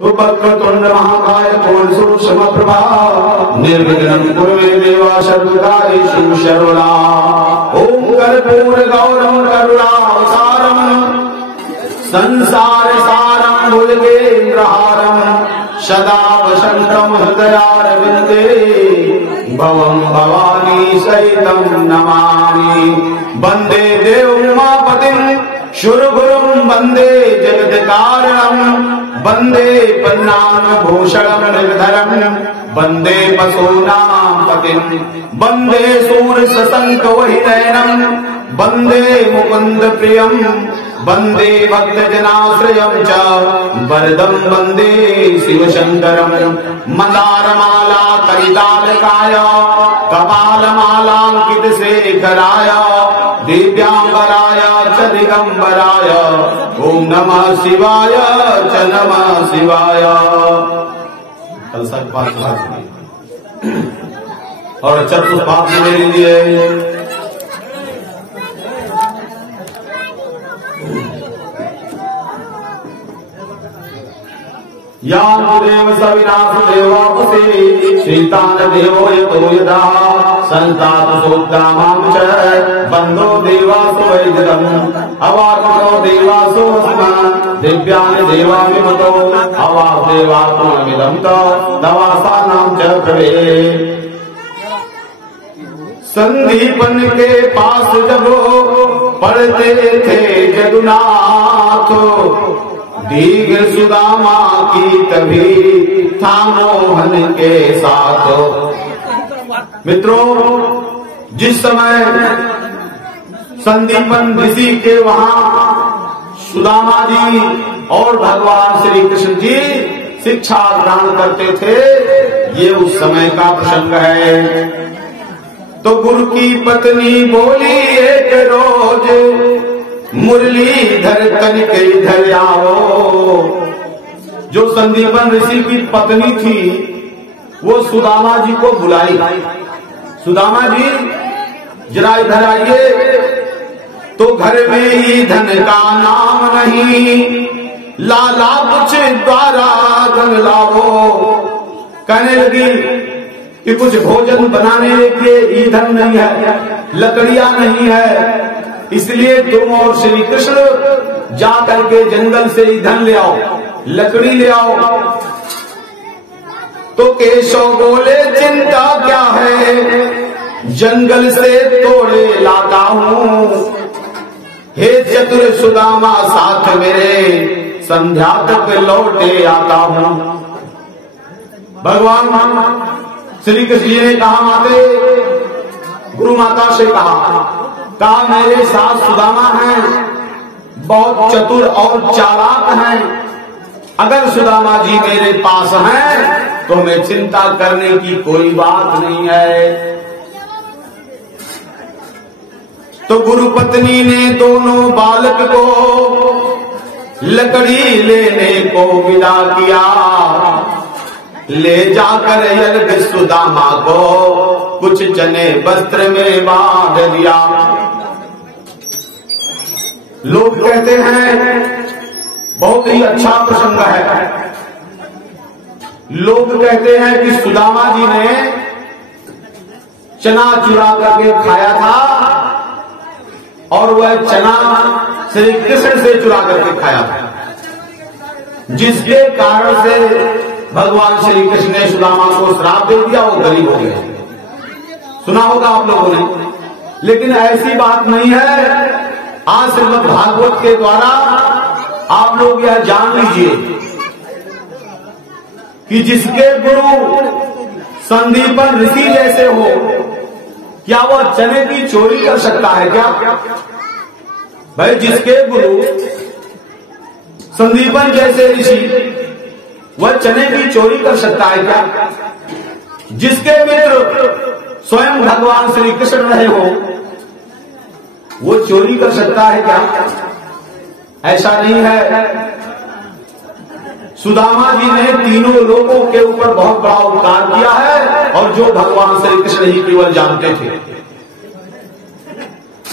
वक्रतुंड महाकाय सूक्ष्मप्रभा निर्विघ्नं कुरु मे देवा सर्वकार्येषु सर्वदा। ओम कर्पूर गौरम करुणावतारम संसार सारम भुजगेन्द्रहारम सदा वसंतम हृदयारविंदे भवं भवानी सहितं नमामि। वंदे देव उमापतिं शुरगुरुं वंदे जगत्कारणं वंदे पन्नाभूषणं निर्धरं वंदे पशूनां पतिं वंदे शूरसशंखवहिनयनं वंदे मुकुंद प्रियं वंदे भक्तजनाश्रयं च वरदं वंदे शिवशंकरं। मदारमाला करितालकाय कपालमालांकितशेखराय दिव्यांबराय च दिगंबराय ओम नमः शिवाय च नमः शिवाय। और चतुर्भाग ले लीजिए। यादेव सविनाश देवापसे शीतान देवो यतो यदा संतात सोद्दामां च बंधो देवासो वैद्यम् अवाकुतो देवासो अस्मान् दिव्यान् देवामिमतो अवाक देवात्ममिदं दवासानां च प्रवे। संदीपन के पास जब पढ़ते थे जदुनाथ दीघ सुदामा की तभी था मोहन के साथ। मित्रों, जिस समय संदीपन ऋषि के वहां सुदामा जी और भगवान श्री कृष्ण जी शिक्षा ग्रहण करते थे, ये उस समय का प्रसंग है। तो गुरु की पत्नी बोली एक रोज मुरलीधर तनिक इधर आओ। जो संदीपन ऋषि की पत्नी थी वो सुदामा जी को बुलाई, सुदामा जी जरा इधर आइए। तो घर में ईंधन का नाम नहीं, लाला कुछ द्वारा धन लाओ। कहने लगी कि कुछ भोजन बनाने के लिए ईंधन नहीं है, लकड़ियां नहीं है, इसलिए तुम और श्री कृष्ण जा करके जंगल से ईंधन ले आओ, लकड़ी ले आओ। तो केशव बोले चिंता क्या है, जंगल से तोड़े लाता हूँ। हे चतुर सुदामा साथ मेरे संध्या तक लौटे आता हूँ। भगवान श्री कृष्ण जी ने कहा, माते गुरु माता से कहा मेरे साथ सुदामा हैं, बहुत चतुर और चालाक हैं। अगर सुदामा जी मेरे पास हैं तो हमें चिंता करने की कोई बात नहीं है। तो गुरु पत्नी ने दोनों बालक को लकड़ी लेने को विदा किया, ले जाकर यज्ञ सुदामा को कुछ चने वस्त्र में बांध दिया। लोग कहते हैं बहुत ही अच्छा प्रसंग है। लोग कहते हैं कि सुदामा जी ने चना चुरा करके खाया था और वह चना श्री कृष्ण से चुरा करके खाया था, जिसके कारण से भगवान श्री कृष्ण ने सुदामा को श्राप दे दिया, वो गरीब हो गए। सुना होगा आप लोगों ने, लेकिन ऐसी बात नहीं है। आज श्रीमद् भागवत के द्वारा आप लोग यह जान लीजिए कि जिसके गुरु संदीपन ऋषि जैसे हो, क्या वह चने की चोरी कर सकता है क्या? भाई, जिसके गुरु संदीपन जैसे ऋषि वह चने की चोरी कर सकता है क्या? जिसके मित्र स्वयं भगवान श्री कृष्ण रहे हो वो चोरी कर सकता है क्या? ऐसा नहीं है। सुदामा जी ने तीनों लोगों के ऊपर बहुत बड़ा उपकार किया है और जो भगवान श्री कृष्ण ही केवल जानते थे।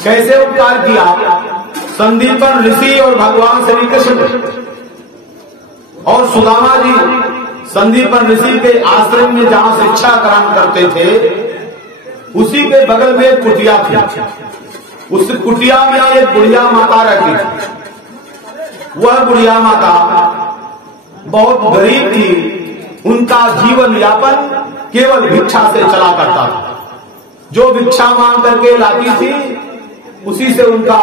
कैसे उपकार किया? संदीपन ऋषि और भगवान श्री कृष्ण और सुदामा जी संदीपन ऋषि के आश्रम में जहां शिक्षा ग्रहण करते थे उसी के बगल में एक कुटिया थी। उस कुटिया में एक बुढ़िया माता रहती थी। वह बुढ़िया माता बहुत गरीब थी। उनका जीवन यापन केवल भिक्षा से चला करता था। जो भिक्षा मांग करके लाती थी उसी से उनका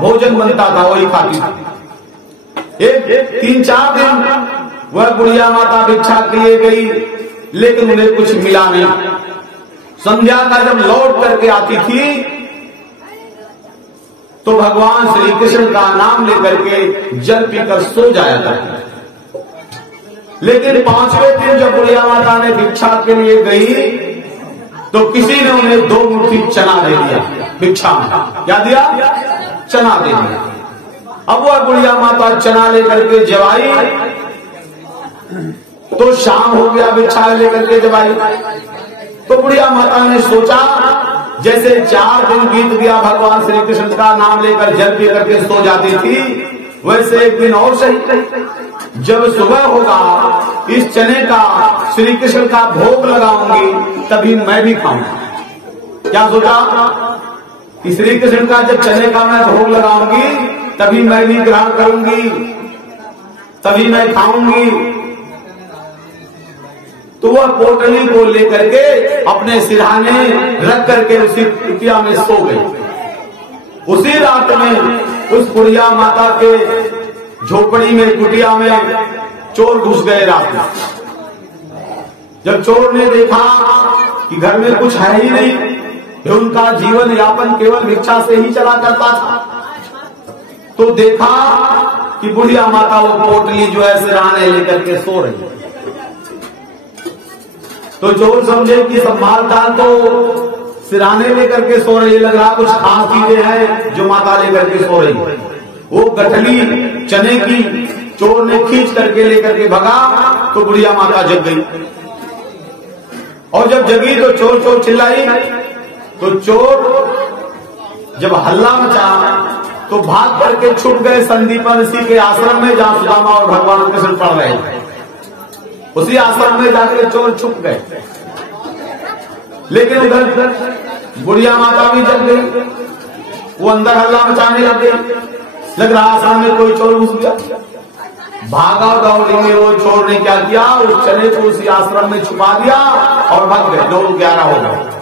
भोजन बनता था, वही खाती थी। एक 3-4 दिन वह बुढ़िया माता भिक्षा के लिए गई, लेकिन उन्हें कुछ मिला नहीं। संध्या का जब लौट करके आती थी तो भगवान श्री कृष्ण का नाम लेकर के जल पीकर सो जाया करती। लेकिन 5वें दिन जब बुढ़िया माता ने भिक्षा के लिए गई तो किसी ने उन्हें 2 मुट्ठी चना दे दिया भिक्षा में। क्या दिया? चना दे दिया। अब वह बुढ़िया माता चना लेकर के जब आई तो शाम हो गया। भिक्षा लेकर के जब आई तो बुढ़िया माता ने सोचा जैसे 4 दिन बीत गया भगवान श्री कृष्ण का नाम लेकर जल पी करके सो जाती थी, वैसे एक दिन और सही। जब सुबह होगा इस चने का श्री कृष्ण का भोग लगाऊंगी तभी मैं भी खाऊंगा। क्या सोचा कि श्री कृष्ण का जब चने का मैं भोग लगाऊंगी तभी मैं भी ग्रहण करूंगी, तभी मैं खाऊंगी। तो वह पोटली को लेकर के अपने सिरहाने रख करके उसी कुटिया में सो गई। उसी रात में उस बुढ़िया माता के झोपड़ी में कुटिया में चोर घुस गए रात में। जब चोर ने देखा कि घर में कुछ है ही नहीं, कि उनका जीवन यापन केवल भिक्षा से ही चला करता था, तो देखा कि बुढ़िया माता वो पोटली जो है सिरहाने लेकर के सो रही है। तो चोर समझे कि संभालदार तो सिराने लेकर के सो रही, लग रहा कुछ खास चीजें हैं जो माता लेकर के सो रही। वो गठली चने की चोर ने खींच करके लेकर के भगा तो बुढ़िया माता जग गई। और जब जगी तो चोर चोर चिल्लाई। तो चोर जब हल्ला मचा तो भाग करके छुप गए संदीपन ऋषि के आश्रम में जहां सुदामा और भगवान कृष्ण पढ़ रहे थे। उसी आश्रम में जाकर चोर छुप गए। लेकिन उधर बुढ़िया माता भी जग गई। वो अंदर हल्ला मचाने लग गई। लग रहा आश्रम में कोई चोर घुस गया। भागा दौड़ी में वो चोर ने क्या किया, उस चने को उसी आश्रम में छुपा दिया और भाग गए। 9-11 हो गए।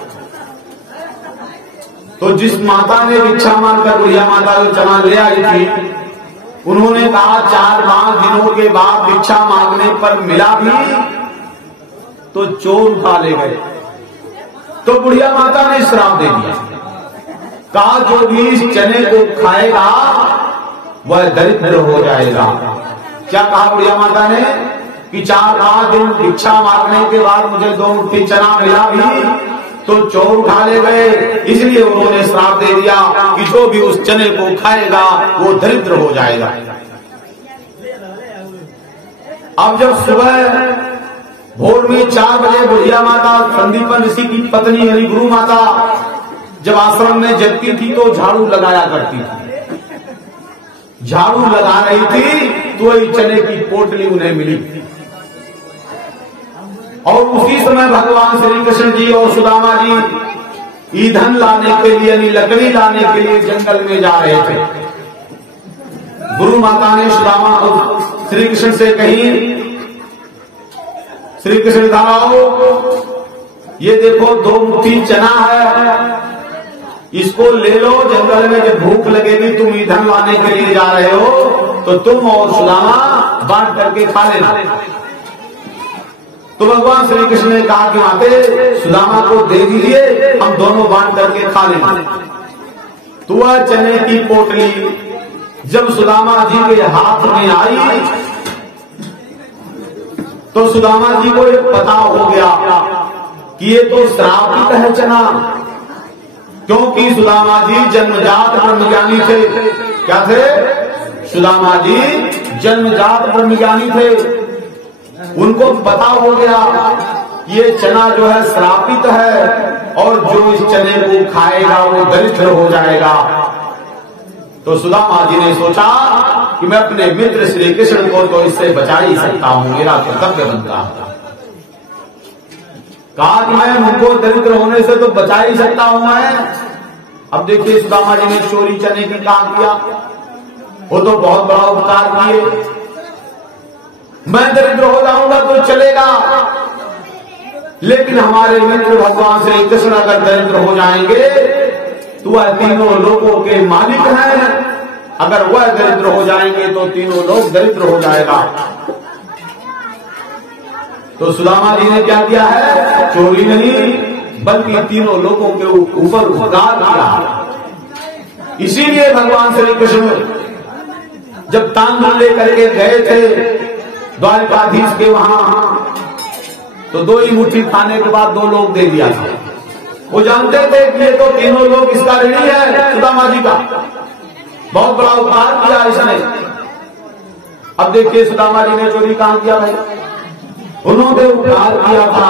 तो जिस माता ने भिक्षा मांगकर बुढ़िया माता को चना ले आई थी, उन्होंने कहा 4-5 दिनों के बाद भिक्षा मांगने पर मिला भी तो चोर उठा ले गए। तो बुढ़िया माता ने श्राप दे दिया, कहा जो भी इस चने को खाएगा वह दरिद्र हो जाएगा। क्या कहा बुढ़िया माता ने कि 4-5 दिन भिक्षा मांगने के बाद मुझे 2 मुट्ठी चना मिला भी तो चोर उठा ले गए। इसलिए उन्होंने श्राप दे दिया कि जो भी उस चने को खाएगा वो दरिद्र हो जाएगा। अब जब सुबह भोर में 4 बजे बुढ़िया माता संदीपन ऋषि की पत्नी यानी गुरु माता जब आश्रम में जगती थी तो झाड़ू लगाया करती थी। झाड़ू लगा रही थी तो वही चने की पोटली उन्हें मिली। और उसी समय भगवान श्री कृष्ण जी और सुदामा जी ईंधन लाने के लिए यानी लकड़ी लाने के लिए जंगल में जा रहे थे। गुरु माता ने सुदामा और श्री कृष्ण से कही, श्री कृष्ण धाराओ ये देखो 2 मुट्ठी चना है, इसको ले लो। जंगल में जब भूख लगेगी तुम ईंधन लाने के लिए जा रहे हो तो तुम और सुदामा बांट करके खा लेना। तो भगवान श्री कृष्ण ने कहा कि माते सुदामा को दे दीजिए, हम दोनों बांट करके खा लेंगे। तो वह चने की पोटली जब सुदामा जी के हाथ में आई तो सुदामा जी को एक पता हो गया कि ये तो श्रापित है चना, क्योंकि सुदामा जी जन्मजात ब्रह्मज्ञानी थे। क्या थे? सुदामा जी जन्मजात ब्रह्मज्ञानी थे। उनको पता हो गया ये चना जो है श्रापित है और जो इस चने को खाएगा वो दरिद्र हो जाएगा। तो सुदामा जी ने सोचा कि मैं अपने मित्र श्री कृष्ण को तो इससे बचा ही सकता हूं, मेरा कर्तव्य बनता है। कहा कि मैं उनको दरिद्र होने से तो बचा ही सकता हूं मैं। अब देखिए सुदामा जी ने चोरी चने की काम किया, वो तो बहुत बड़ा उपकार किए। मैं दरिद्र हो जाऊंगा तो चलेगा, लेकिन हमारे मित्र भगवान श्री कृष्ण अगर दरिद्र हो जाएंगे तो वह तीनों लोगों के मालिक हैं, अगर वह दरिद्र हो जाएंगे तो तीनों लोग दरिद्र हो जाएगा। तो सुदामा जी ने क्या किया है, चोरी नहीं बल्कि तीनों लोगों के ऊपर उपकार किया। इसीलिए भगवान श्री कृष्ण जब तांबूल लेकर के गए थे द्वारकाधीश के वहां, तो 2 ही मुट्ठी खाने के बाद 2 लोग दे दिया था। वो जानते थे कि ये तो तीनों लोग इसका ऋणी है, सुदामा जी का बहुत बड़ा उपकार किया इसने। अब देखिए सुदामा जी ने चोरी काम किया भाई, उन्होंने उपकार किया था।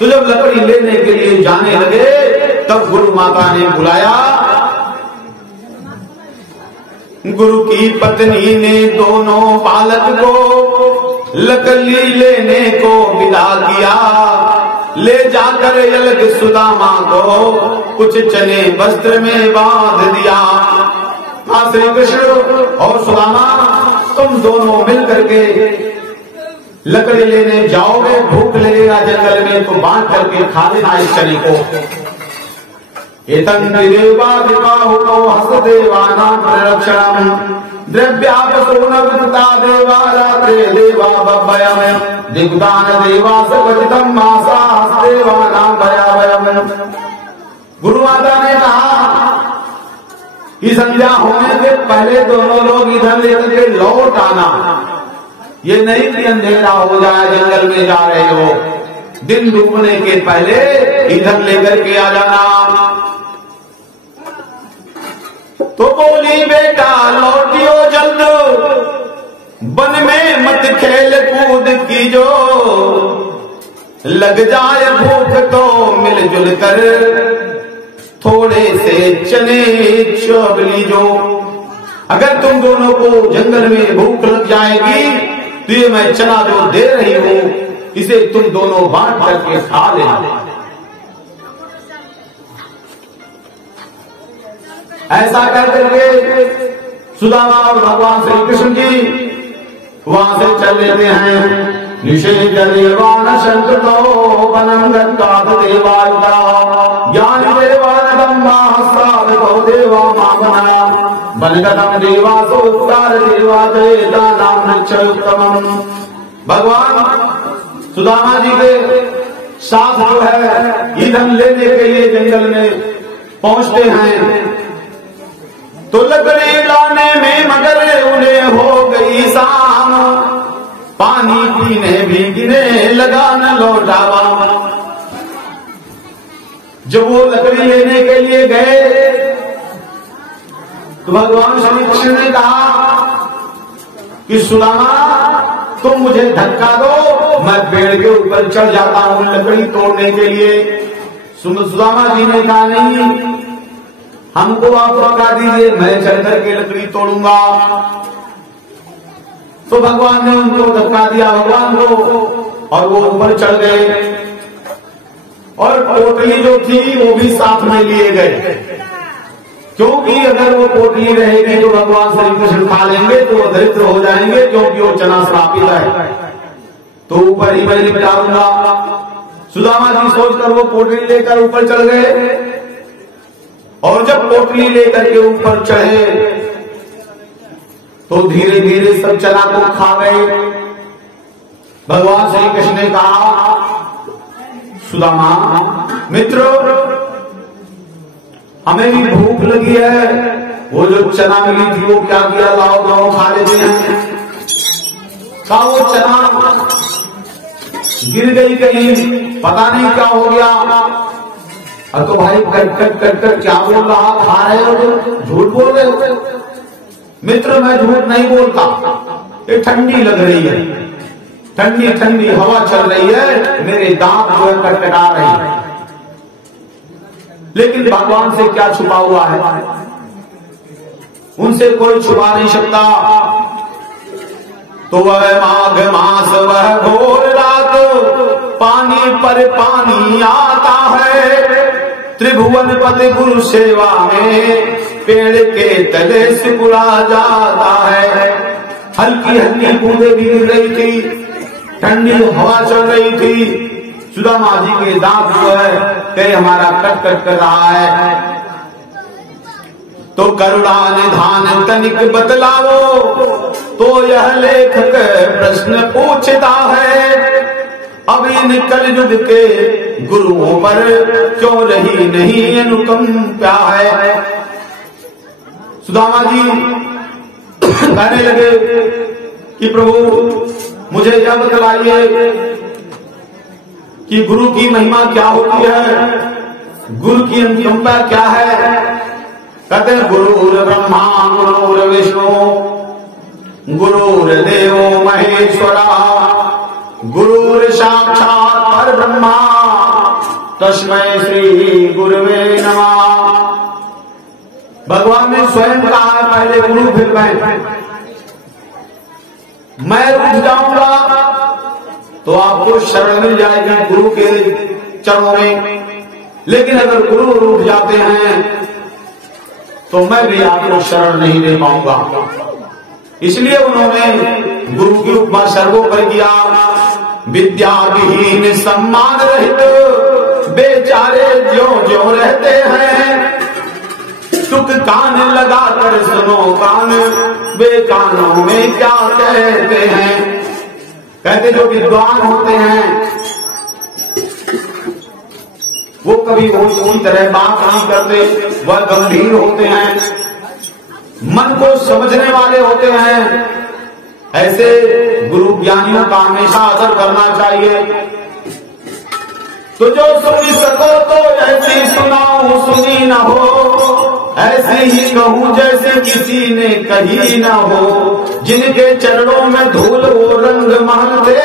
तो जब लकड़ी लेने के लिए जाने लगे तब गुरु माता ने बुलाया। गुरु की पत्नी ने दोनों बालक को लकड़ी लेने को विदा किया। ले जाकर अलग सुदामा को कुछ चने वस्त्र में बांध दिया। हाँ श्री कृष्ण और सुदामा तुम दोनों मिल करके लकड़ी लेने जाओगे, भूख लगेगा जंगल में तो बांध करके खा लेना इस चने को। हस्तदेवानां प्ररक्षणं द्रव्यापसोनवृता देवा रात्रे देवा बभयम् दिग्दान देवा सपतितं मासा हस्तदेवानां भयाभयम्। गुरु माता ने कहा कि संध्या होने से पहले दोनों लोग इधर लेकर के लौट आना। ये नहीं कि अंधेरा हो जाए, जंगल में जा रहे हो, दिन डूबने के पहले इधर लेकर के आ जाना। तो बोली बेटा लौटियो जल्द, वन में मत खेल कूद की जो, लग जाए भूख तो मिलजुल कर थोड़े से चने चोग लीजो। अगर तुम दोनों को जंगल में भूख लग जाएगी तो ये मैं चना जो दे रही हूं इसे तुम दोनों बांट करके खा लेना। ऐसा कर करके सुदामा और भगवान श्री कृष्ण जी वहां से चल लेते हैं। निषेध देवान शंकरो वनम गत्तात देवायुता ज्ञान देवान दम्मास्तावतो देवा मामना वनगतम देवासो उत्तर देवादेता नाम नक्षत्तमम्। भगवान सुदामा जी के साथ जो है ईंधन लेने के लिए जंगल में पहुंचते हैं। तो लकड़ी लाने में मगर उन्हें हो गई शाम, पानी पीने भी गिने लगा न लौटावा। जब वो लकड़ी लेने के लिए गए तो भगवान श्री कृष्ण ने कहा कि सुदामा तुम मुझे धक्का दो, मैं पेड़ के ऊपर चढ़ जाता हूं लकड़ी तोड़ने के लिए। सुदामा जी ने कहा नहीं, हमको आप धक्का दीजिए, मैं चढ़ करके लकड़ी तोड़ूंगा। तो भगवान ने उनको धक्का दिया भगवान को, और वो ऊपर चढ़ गए और पोटली जो थी वो भी साथ में लिए गए, क्योंकि अगर वो पोटली रहेगी तो भगवान श्री कृष्ण खा लेंगे तो वो दरिद्र हो जाएंगे, क्योंकि वो चना श्रापित है, तो ऊपर ही मैं निपटाऊंगा। सुदामा जी सोचकर वो पोटली लेकर ऊपर चढ़ गए, और जब पोटली लेकर के ऊपर चढ़े तो धीरे धीरे सब चना को खा गए। भगवान श्री कृष्ण ने कहा सुदामा मित्र हमें भी भूख लगी है, वो जो चना मिली थी वो क्या किया, लाओ लाओ खा लेते हैं। का वो चना गिर गई कहीं, पता नहीं क्या हो गया। अब तो भाई कट कट कट कट क्या बोल रहा, खा रहे हो, झूठ बोल रहे हो। मित्र मैं झूठ नहीं बोलता, ये ठंडी लग रही है, ठंडी ठंडी हवा चल रही है, मेरे दांत जो है कटकटा रहे हैं, लेकिन भगवान से क्या छुपा हुआ है। उनसे कोई छुपा नहीं सकता। तो वह माघ मास वह घोर रात, पानी पर पानी आता है, त्रिभुवन पति गुरु सेवा में पेड़ के तले सिकुड़ा जाता है। हल्की हल्की बूंदे भी गिर रही थी, ठंडी हवा चल रही थी। सुदामा जी के दांत जो है कई हमारा कट कट कर रहा है। तो करुणा निधान तनिक बतलाओ, तो यह लेखक प्रश्न पूछता है, अब इन कलयुग के गुरुओं पर क्यों रही नहीं अनुकंपा है। सुदामा जी कहने लगे कि प्रभु मुझे यह बतलाइए कि गुरु की महिमा क्या होती है, गुरु की अनुकंपा क्या है। कहते गुरुर ब्रह्मा गुरुर विष्णु गुरुर देवो महेश्वरा, गुरुर साक्षात परब्रह्मा, तस्मै श्री गुरुवे नमः। भगवान ने स्वयं कहा पहले गुरु फिर मैं रुक जाऊंगा तो आपको शरण मिल जाएगी गुरु के चरणों में, लेकिन अगर गुरु रूठ जाते हैं तो मैं भी आपको शरण नहीं दे पाऊंगा। इसलिए उन्होंने गुरु की उपमा सर्वोपरि किया। विद्या विहीन सम्मान रहित बेचारे जो जो रहते हैं, सुख कान लगा कर सुनो कान, वे कानों में क्या कहते हैं। कहते जो विद्वान होते हैं वो कभी कोई तरह बात नहीं करते, वह गंभीर होते हैं, मन को समझने वाले होते हैं। ऐसे गुरु ज्ञानियों का हमेशा आदर करना चाहिए। तो जो सुन सको तो ऐसी सुनाऊं सुनी न हो, ऐसी ही कहूं जैसे किसी ने कही न हो। जिनके चरणों में धूल वो रंग महल थे,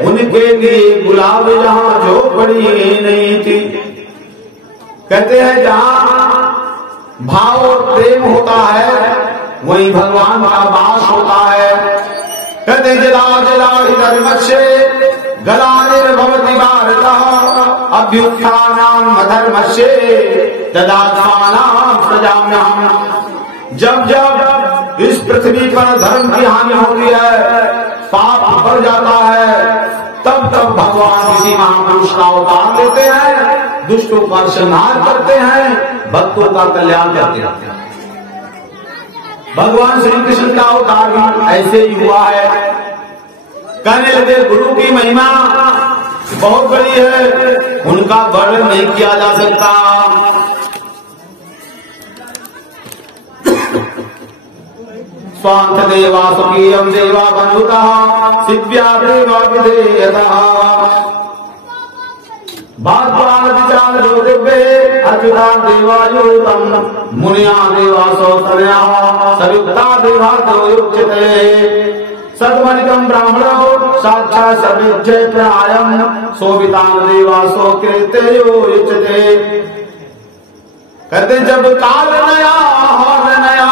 उनके लिए गुलाब जहां झोपड़ी नहीं थी। कहते हैं जहां भाव और प्रेम होता है वहीं भगवान का वास होता है। कहते जला जला धर्म से गला निर्भवति भारता, अभ्युत्थानाम धर्म से तदात्मानां प्रजाम्यहम्। जब जब इस पृथ्वी पर धर्म की हानि होती है, पाप बढ़ जाता है, तब तब भगवान किसी महापुरुष का अवतार लेते हैं, दुष्टों का संहार करते हैं, भक्तों का कल्याण करते हैं। भगवान श्री कृष्ण का अवतार भी ऐसे ही हुआ है। कहने लगे गुरु की महिमा बहुत बड़ी है, उनका वर्णन नहीं किया जा सकता। स्वांत देवा स्वकीयम देवा बंधुता, सिद्ध्या देवा विधेयता, भागवान विचार जो दिव्य अच्युता देवायुतम, मुनिया देवा सौतन्या सयुक्ता देवा युच्यते। सद्मनिकम ब्राह्मणो साक्षात् सर्वज्ञ प्रायम, सोवितान देवा सोकृते युच्यते। कहते जब काल नया हाल नया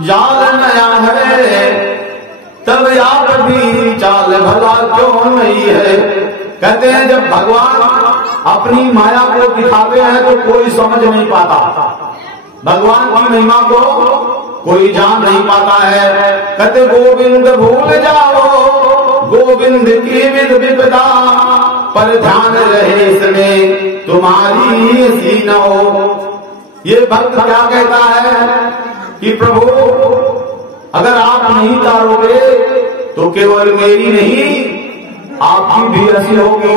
जाल नया है, तब आप भी चाल भला क्यों नहीं है। कहते हैं जब भगवान अपनी माया को दिखाते हैं तो कोई समझ नहीं पाता, भगवान की महिमा को कोई जान नहीं पाता है। कहते गोविंद भूल जाओ गोविंद की विध विपदा, पर ध्यान रहे इसमें तुम्हारी ऐसी न हो। ये भक्त क्या कहता है कि प्रभु अगर आप नहीं तारोगे तो केवल मेरी नहीं आपकी भी हंसी होगी,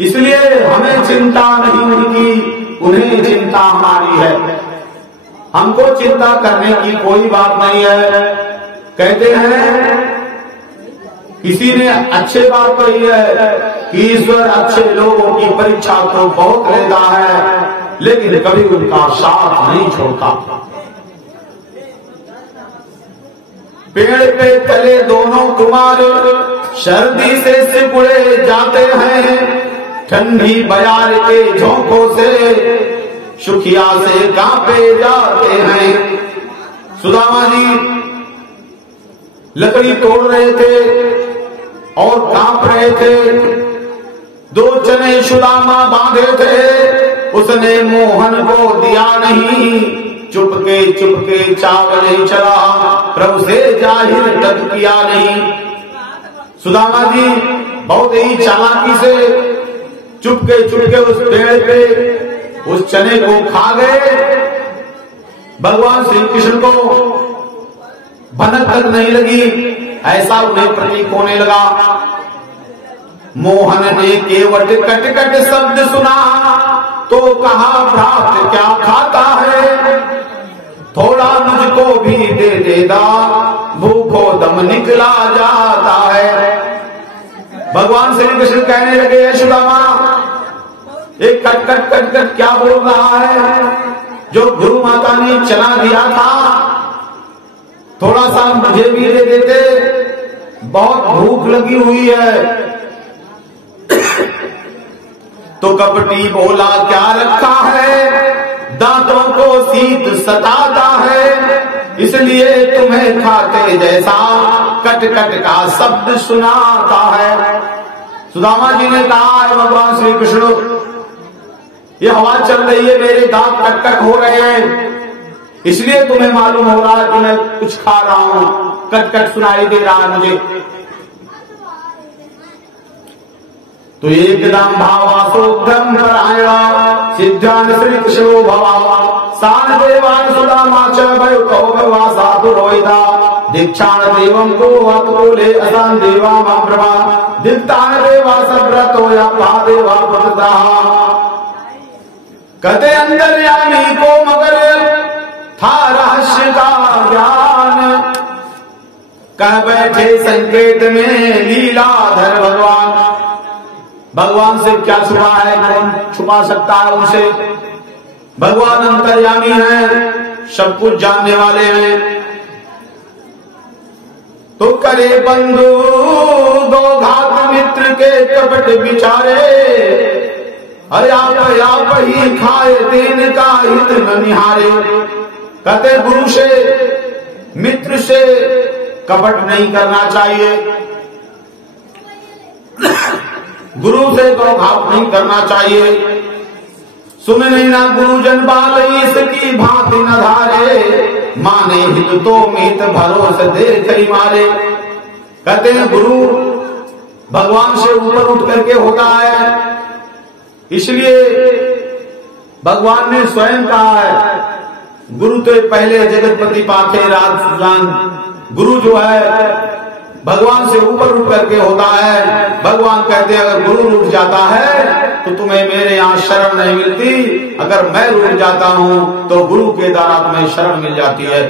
इसलिए हमें चिंता नहीं उनकी, उन्हें चिंता हमारी है। हमको चिंता करने की कोई बात नहीं है। कहते हैं किसी ने अच्छे बात कही है कि ईश्वर अच्छे लोगों की परीक्षा तो बहुत लेता है, लेकिन कभी उनका साथ नहीं छोड़ता। पेड़ पे तले दोनों कुमार सर्दी से सिकुड़े जाते हैं, ठंडी बयार के झोंकों से सुखिया से कांपे जाते हैं। सुदामा जी लकड़ी तोड़ रहे थे और कांप रहे थे। 2 चने सुदामा बांधे थे, उसने मोहन को दिया नहीं। चुपके चावल चला, प्रभु से जाहिर तक किया नहीं। सुदामा जी बहुत ही चालाकी से चुपके उस पेड़ पे उस चने को खा गए। भगवान श्री कृष्ण को भनक तक नहीं लगी, ऐसा उन्हें प्रतीक होने लगा। मोहन ने केवट कट शब्द सुना तो कहा भ्रात क्या खाता है, थोड़ा मुझको भी दे देदा, भूखो दम निकला जाता है। भगवान श्री कृष्ण कहने लगे सुदामा एक कट क्या बोल रहा है, जो गुरु माता ने चना दिया था थोड़ा सा मुझे भी दे देते, बहुत भूख लगी हुई है। तो कपटी बोला क्या रखा है, दांतों को शीत सताता है, इसलिए तुम्हें खाते जैसा कट का शब्द सुनाता है। सुदामा जी ने कहा है भगवान श्री कृष्ण ये हवा चल रही है, मेरे दांत कट हो रहे हैं, इसलिए तुम्हें मालूम हो रहा है कि मैं कुछ खा रहा हूं, कट सुनाई दे रहा है मुझे। तो एकदम भावासोद्धम परायणा सिद्धान श्री कृष्णो भवा सान देवान सुदामा च भयुतो भवा साधु रोहिता दीक्षाण देवं को वातोले असान देवा ब्रह्मा दिक्तान देवा सव्रतो या पा देवा पुत्रता। कहते अंतर्यामी को मगर था रहस्य का ज्ञान, कह बैठे संकेत में लीलाधर भगवान। भगवान से क्या छुपा है, कौन छुपा सकता है उनसे। भगवान अंतर्यामी हैं, सब कुछ जानने वाले हैं। तो करे बंधु दो घात मित्र के कपट बिचारे, अरे आप ही खाए देन का हित न निहारे। कहते गुरु से मित्र से कपट नहीं करना चाहिए, गुरु से तो घात नहीं करना चाहिए। सुन ना गुरुजन बाल इसकी भांति न धारे, माने हित तो मित भरोसे देख ही मारे। कहते हैं गुरु भगवान से ऊपर उठ करके होता है, इसलिए भगवान ने स्वयं कहा है गुरु तो पहले जगतपति पाथे राजन। गुरु जो है भगवान से ऊपर उठ करके होता है। भगवान कहते हैं अगर गुरु रूठ जाता है तो तुम्हें मेरे यहाँ शरण नहीं मिलती, अगर मैं रूठ जाता हूँ तो गुरु के द्वारा तुम्हें शरण मिल जाती है।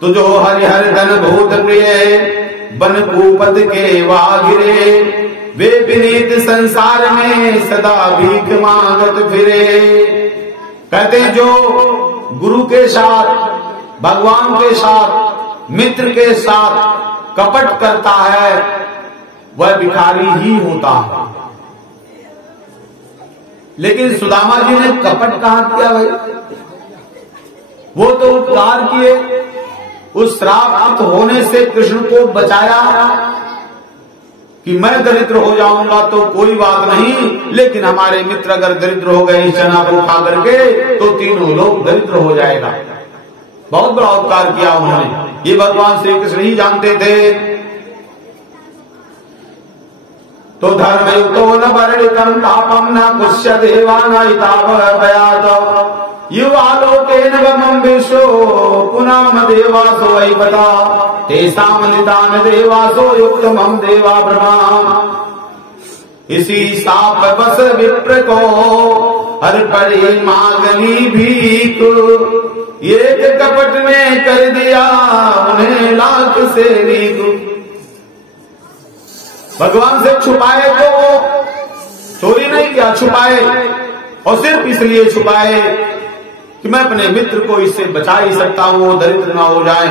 तो जो हरिहर धन भूत प्रिय बन भूपत के वागिरे, वे विनीत संसार में सदा भीख मांगत फिरे। कहते हैं जो गुरु के साथ भगवान के साथ मित्र के साथ कपट करता है वह भिखारी ही होता है। लेकिन सुदामा जी ने कपट कहां किया भाई, वो तो उपकार किए, उस श्राप होने से कृष्ण को बचाया कि मैं दरिद्र हो जाऊंगा तो कोई बात नहीं, लेकिन हमारे मित्र अगर दरिद्र हो गए इस चना को खा करके तो तीनों लोग दरिद्र हो जाएगा। बहुत बड़ा उपकार किया उन्होंने, ये भगवान श्री कृष्ण ही जानते थे। तो धर्मयुक्तो न वर्णितं तापं न कुश्य देवानायितावभयात् युवालोकेन वमं विश्वो पुनाम देवासो ऐवता तेषां निदान देवासो युक्तमं देवा ब्रह्मा। इसी साप बस विप्र को हर पड़ी मांगनी भीख, एक कपट में कर दिया उन्हें लाख से रीख। भगवान से छुपाए तो चोरी नहीं किया, छुपाए और सिर्फ इसलिए छुपाए कि मैं अपने मित्र को इससे बचा ही सकता हूं, वो दरिद्र ना हो जाए।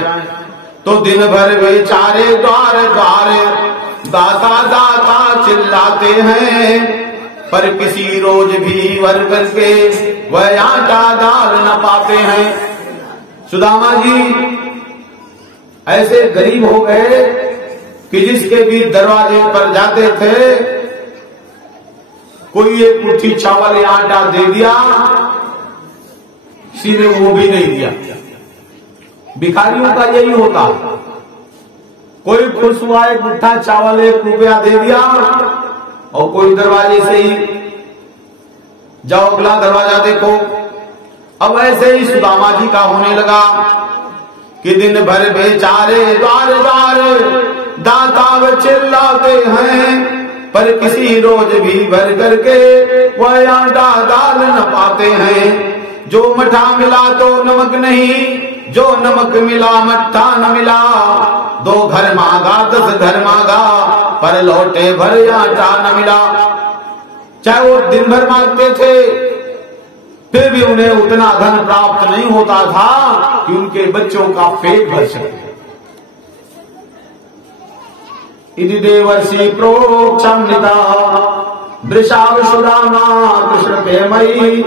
तो दिन भर बेचारे द्वार द्वार दाता दाता चिल्लाते हैं, पर किसी रोज भी वर करके वह आटा दाल न पाते हैं। सुदामा जी ऐसे गरीब हो गए कि जिसके भी दरवाजे पर जाते थे कोई एक मुट्ठी चावल या आटा दे दिया, किसी ने वो भी नहीं दिया। भिखारियों का यही होता, कोई खुश हुआ एक मुट्ठा चावल 1 रुपया दे दिया और कोई दरवाजे से ही जाओ अगला दरवाजा देखो। अब ऐसे ही सुदामा जी का होने लगा कि दिन भर बेचारे द्वार द्वार दाता चिल्लाते हैं, पर किसी रोज भी भर करके वह आटा दाल न पाते हैं। जो मठा मिला तो नमक नहीं, जो नमक मिला मट्ठा न मिला। 2 घर मांगा 10 घर मांगा, पर लौटे भर आटा न मिला। चाहे वो दिन भर मांगते थे फिर भी उन्हें उतना धन प्राप्त नहीं होता था कि उनके बच्चों का पेट भर सके। इति देवर्षि प्रोक्षमृता वृषाव सुदामा कृष्ण के मई,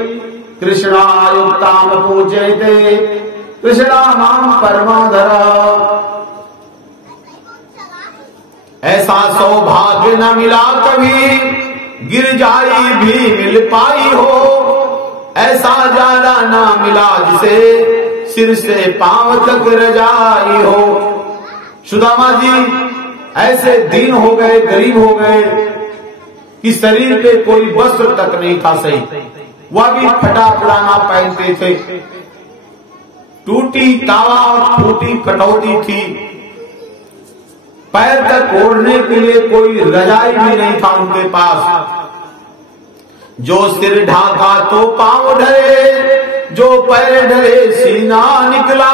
कृष्णायुक्ताम पूजयते कृष्णानाम परमाधरा। ऐसा सौभाग्य न मिला कभी, गिरजाई भी मिल पाई हो। ऐसा जाना ना मिला जिसे सिर से पांव तक रजाई हो। सुदामा जी ऐसे दीन हो गए, गरीब हो गए कि शरीर पे कोई वस्त्र तक नहीं था सही, वह भी फटा पुराना पहनते थे। टूटी तावा और फूटी कटौती थी, पैर तक ओढ़ने के लिए कोई रजाई भी नहीं था उनके पास। जो सिर ढाका तो पांव ढले, जो पैर ढले सीना निकला।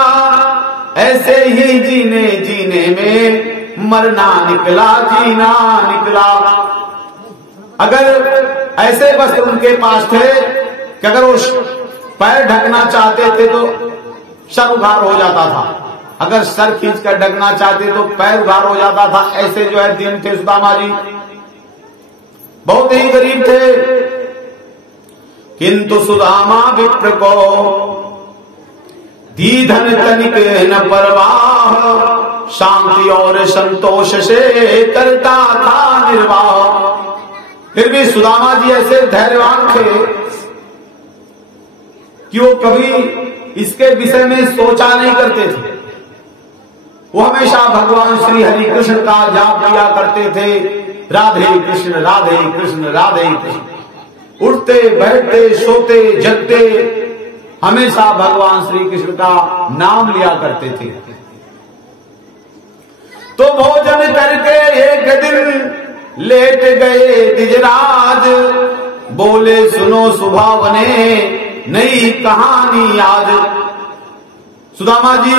ऐसे ही जीने जीने में मरना निकला, जीना निकला। अगर ऐसे वस्त्र उनके पास थे कि अगर वो पैर ढकना चाहते थे तो सर उघार हो जाता था, अगर सर खींच कर ढकना चाहते तो पैर उघार हो जाता था। ऐसे जो है दिन थे सुदामा जी, बहुत ही गरीब थे। किंतु सुदामा विप्र को दी धन तनिक न परवाह, शांति और संतोष से करता था निर्वाह। फिर भी सुदामा जी ऐसे धैर्यवान थे कि वो कभी इसके विषय में सोचा नहीं करते थे। वो हमेशा भगवान श्री हरि कृष्ण का जाप किया करते थे, राधे कृष्ण राधे कृष्ण राधे कृष्ण। उठते बैठते सोते जगते हमेशा भगवान श्री कृष्ण का नाम लिया करते थे। तो भोजन करके एक दिन लेट गए द्विजराज, बोले सुनो सुभावने नई कहानी आज। सुदामा जी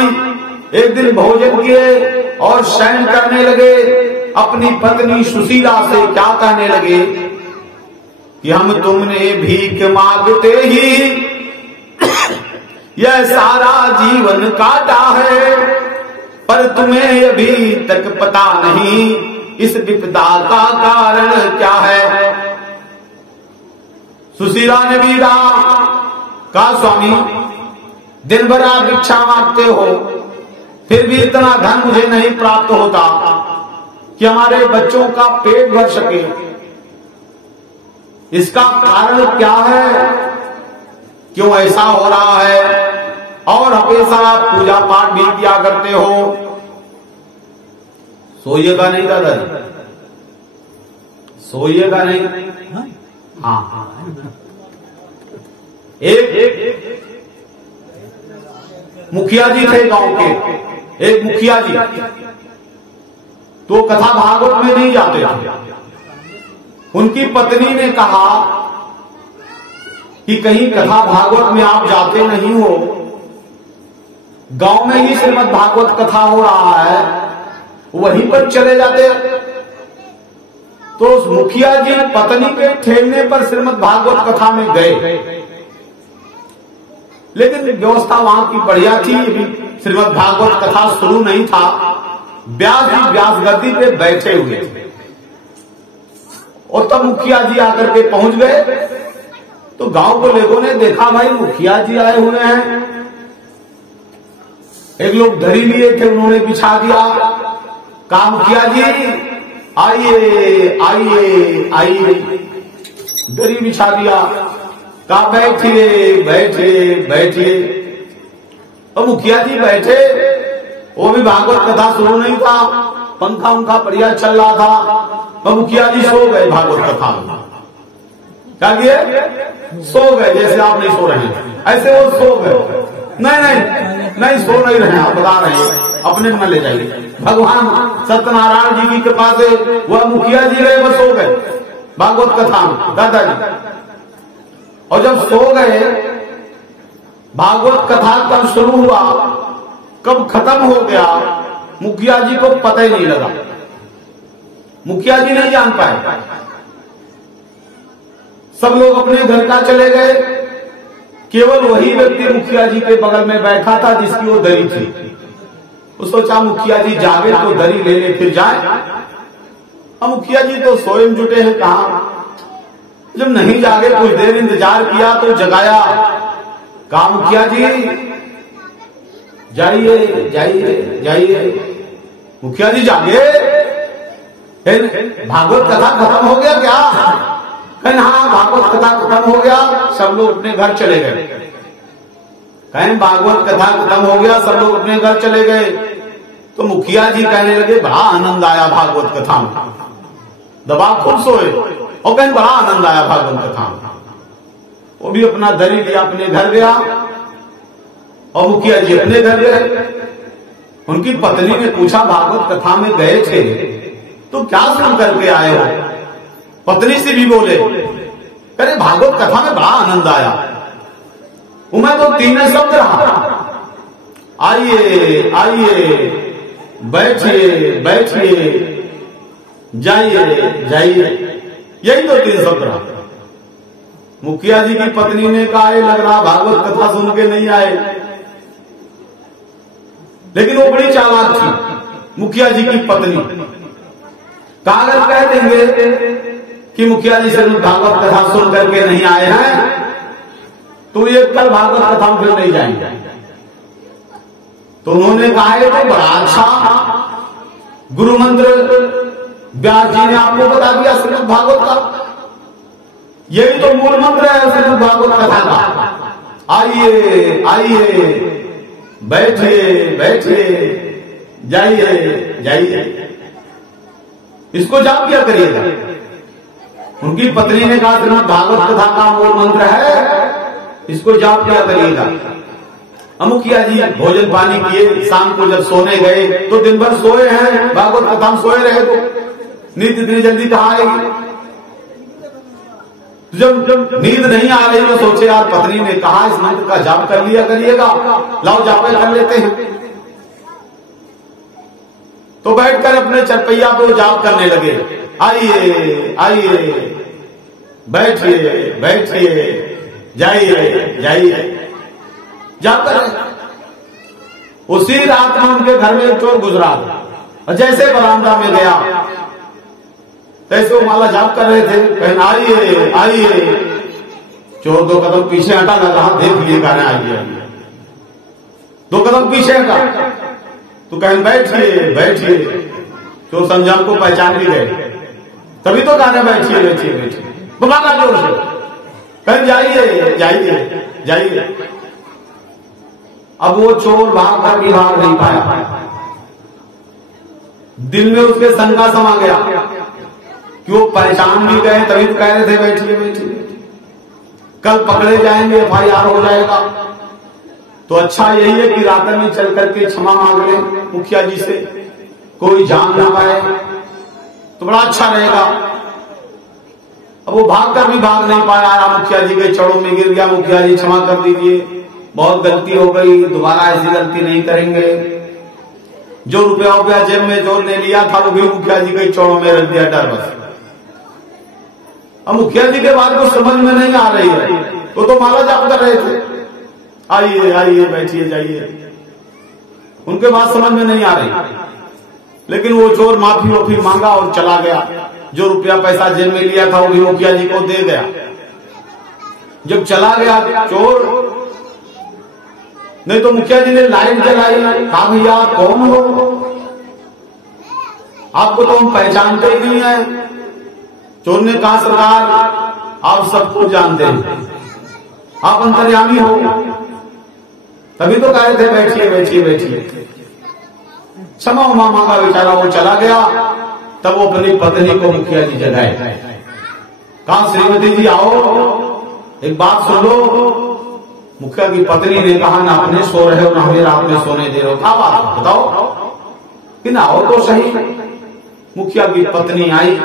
एक दिन भोजन किए और शयन करने लगे। अपनी पत्नी सुशीला से क्या कहने लगे कि हम तुमने भीख मांगते ही यह सारा जीवन काटा है, पर तुम्हें अभी तक पता नहीं इस विपदा का कारण क्या है। सुशीला ने भी कहा स्वामी दिन भर आप भिक्षा मांगते हो, फिर भी इतना धन मुझे नहीं प्राप्त होता कि हमारे बच्चों का पेट भर सके। इसका कारण क्या है, क्यों ऐसा हो रहा है? और हमेशा आप पूजा पाठ भी किया करते हो। सोइएगा नहीं दादाजी, सोइएगा नहीं। हाँ एक मुखिया जी थे गांव के, एक मुखिया जी तो कथा भागवत में नहीं जाते थे। उनकी पत्नी ने कहा कि कहीं कथा भागवत में आप जाते नहीं हो, गांव में ही श्रीमद् भागवत कथा हो रहा है, वहीं पर चले जाते। तो उस मुखिया जी पत्नी के ठेलने पर श्रीमद् भागवत कथा में गए, लेकिन व्यवस्था वहां की बढ़िया थी। श्रीमद् भागवत कथा शुरू नहीं था, व्यास जी व्यास गद्दी पे बैठे हुए थे। और तब मुखिया जी आकर के पहुंच गए तो गांव के लोगों ने देखा भाई मुखिया जी आए हुए हैं, एक लोग दरी लिए थे, उन्होंने बिछा दिया। काम किया जी, आइए आइए आइए, दरी बिछा दिया। कहा बैठिए बैठिए बैठिए। अब मुखिया जी बैठे, वो भी भागवत कथा शुरू नहीं था, पंखा उनका बढ़िया चल रहा था। अब मुखिया जी सो गए भागवत कथा में। क्या किए? सो गए, जैसे आप नहीं सो रहे हैं ऐसे वो सो गए। नहीं नहीं नहीं, सो नहीं रहे, आप बता रहे हैं, अपने में ले जाइए। भगवान सत्यनारायण जी की कृपा से वह मुखिया जी रहे, वह सो गए भागवत कथा में दादाजी। और जब सो गए, भागवत कथा कब शुरू हुआ कब खत्म हो गया मुखिया जी को पता ही नहीं लगा। मुखिया जी नहीं जान पाए। सब लोग अपने घर का चले गए, केवल वही व्यक्ति मुखिया जी के बगल में बैठा था जिसकी वो दरी थी। वो सोचा मुखिया जी जागे तो दरी ले ले फिर जाए। अब मुखिया जी तो स्वयं जुटे हैं, कहा। जब नहीं जागे, कुछ देर इंतजार किया तो जगाया। कहा मुखिया जी जाइए जाइए जाइए। मुखिया जी जागे, भागवत कथा खत्म हो गया क्या? कहें हाँ भागवत कथा खत्म हो गया, सब लोग अपने घर चले गए। कहें भागवत कथा खत्म हो गया, सब लोग अपने घर चले गए। तो मुखिया जी कहने लगे बड़ा आनंद आया भागवत कथा में। दबा खुद सोए और कहें बड़ा आनंद आया भागवत कथा में। वो भी अपना दरी लिया, अपने घर गया और मुखिया जी अपने घर गए। उनकी पत्नी ने पूछा भागवत कथा में गए थे तो क्या सुन करके आए हो? पत्नी से भी बोले, अरे भागवत कथा में बड़ा आनंद आया। मैं तो तीन शब्द रहा, आइए आइए बैठिए बैठिए जाइए जाइए, यही तो तीन शब्द रहा। मुखिया जी की पत्नी ने कहा लग रहा भागवत कथा सुन के नहीं आए। लेकिन वो बड़ी चालाक थी मुखिया जी की पत्नी। कागज कह देंगे कि मुखिया जी से भागवत कथा सुन करके नहीं आए हैं तो ये कल भागवत कथा में फिर नहीं जाएंगे। तो उन्होंने कहा है तो बड़ा अच्छा गुरु मंत्र व्यास जी ने आपको बता दिया श्रीमद् भागवत का। यही तो मूल मंत्र है श्रीमद् भागवत कथा का। आइए आइए बैठिए बैठिए जाइए जाइए, इसको जाप किया करिएगा। उनकी पत्नी ने कहा श्रीमद् भागवत कथा का मूल मंत्र है, इसको जाप किया करिएगा। मुखिया जी भोजन पानी किए, शाम को जब सोने गए तो दिन भर सोए हैं, भागवत कथा में सोए रहे तो नींद इतनी जल्दी कहाँ आएगी? जब नींद नहीं आ रही तो सोचे यार पत्नी ने कहा इस मंत्र का जाप कर लिया करिएगा, लाओ जाप कर लेते हैं। तो बैठकर अपने चरपैया पे जाप करने लगे, आइए आइए बैठिए बैठिए जाइए जाइए, जाप कर रहे। उसी रात में उनके घर में एक चोर गुजरा और जैसे बरामदा में गया तैसे वो माला जाप कर रहे थे। कहना आइए आइए, चोर दो कदम पीछे हटा, लगा देख लिए कहना आइए। दो कदम पीछे हटा तो कहें बैठिए बैठिए। चोर संजाम को पहचान भी गए, तभी तो कहना बैठिए बैठिए बैठिए, बुलाना जोर से, कहें जाइए जाइए जाइए। अब वो चोर भाग कर भी भाग नहीं पाया। दिल में उसके शंका समा गया कि वो पहचान भी गए, तभी तो कह रहे थे बैठिए बैठिए, कल पकड़े जाएंगे, FIR हो जाएगा। तो अच्छा यही है कि रात में चल करके क्षमा मांग ले मुखिया जी से, कोई जान ना पाए तो बड़ा अच्छा रहेगा। अब वो भाग कर भी भाग नहीं पाया, मुखिया जी के चरणों में गिर गया। मुखिया जी क्षमा कर दीजिए, बहुत गलती हो गई, दोबारा ऐसी गलती नहीं करेंगे। जो रुपया जेब में जो ले लिया था वो भी मुखिया जी के चरणों में रख दिया डर बस। अब मुखिया जी के बाद कुछ समझ में नहीं आ रही है, वो तो माला जाप कर रहे थे, आइए आइए बैठिए जाइए, उनके बात समझ में नहीं आ रही। लेकिन वो चोर माफी वाफी मांगा और चला गया। जो रुपया पैसा जेब में लिया था वो भी मुखिया जी को दे गया। जब चला गया चोर, नहीं तो मुखिया जी ने लाइट जलाई, कहा भैया आप कौन हो, आपको तो हम पहचानते ही नहीं है। चोर ने कहा सरकार आप सबको जानते हैं, आप अंतर्यामी हो, तभी तो कहे थे बैठिए बैठिए बैठिए। क्षमा उमा मांगा, बेचारा वो चला गया। तब वो अपनी पत्नी को मुखिया जी जगाए, कहा श्रीमती जी आओ एक बात सुन लो। मुखिया की पत्नी ने कहा ना अपने सो रहे हो ना हमें रात में सोने दे रहे हो, क्या बात बताओ कि ना आओ तो सही। मुखिया की पत्नी आई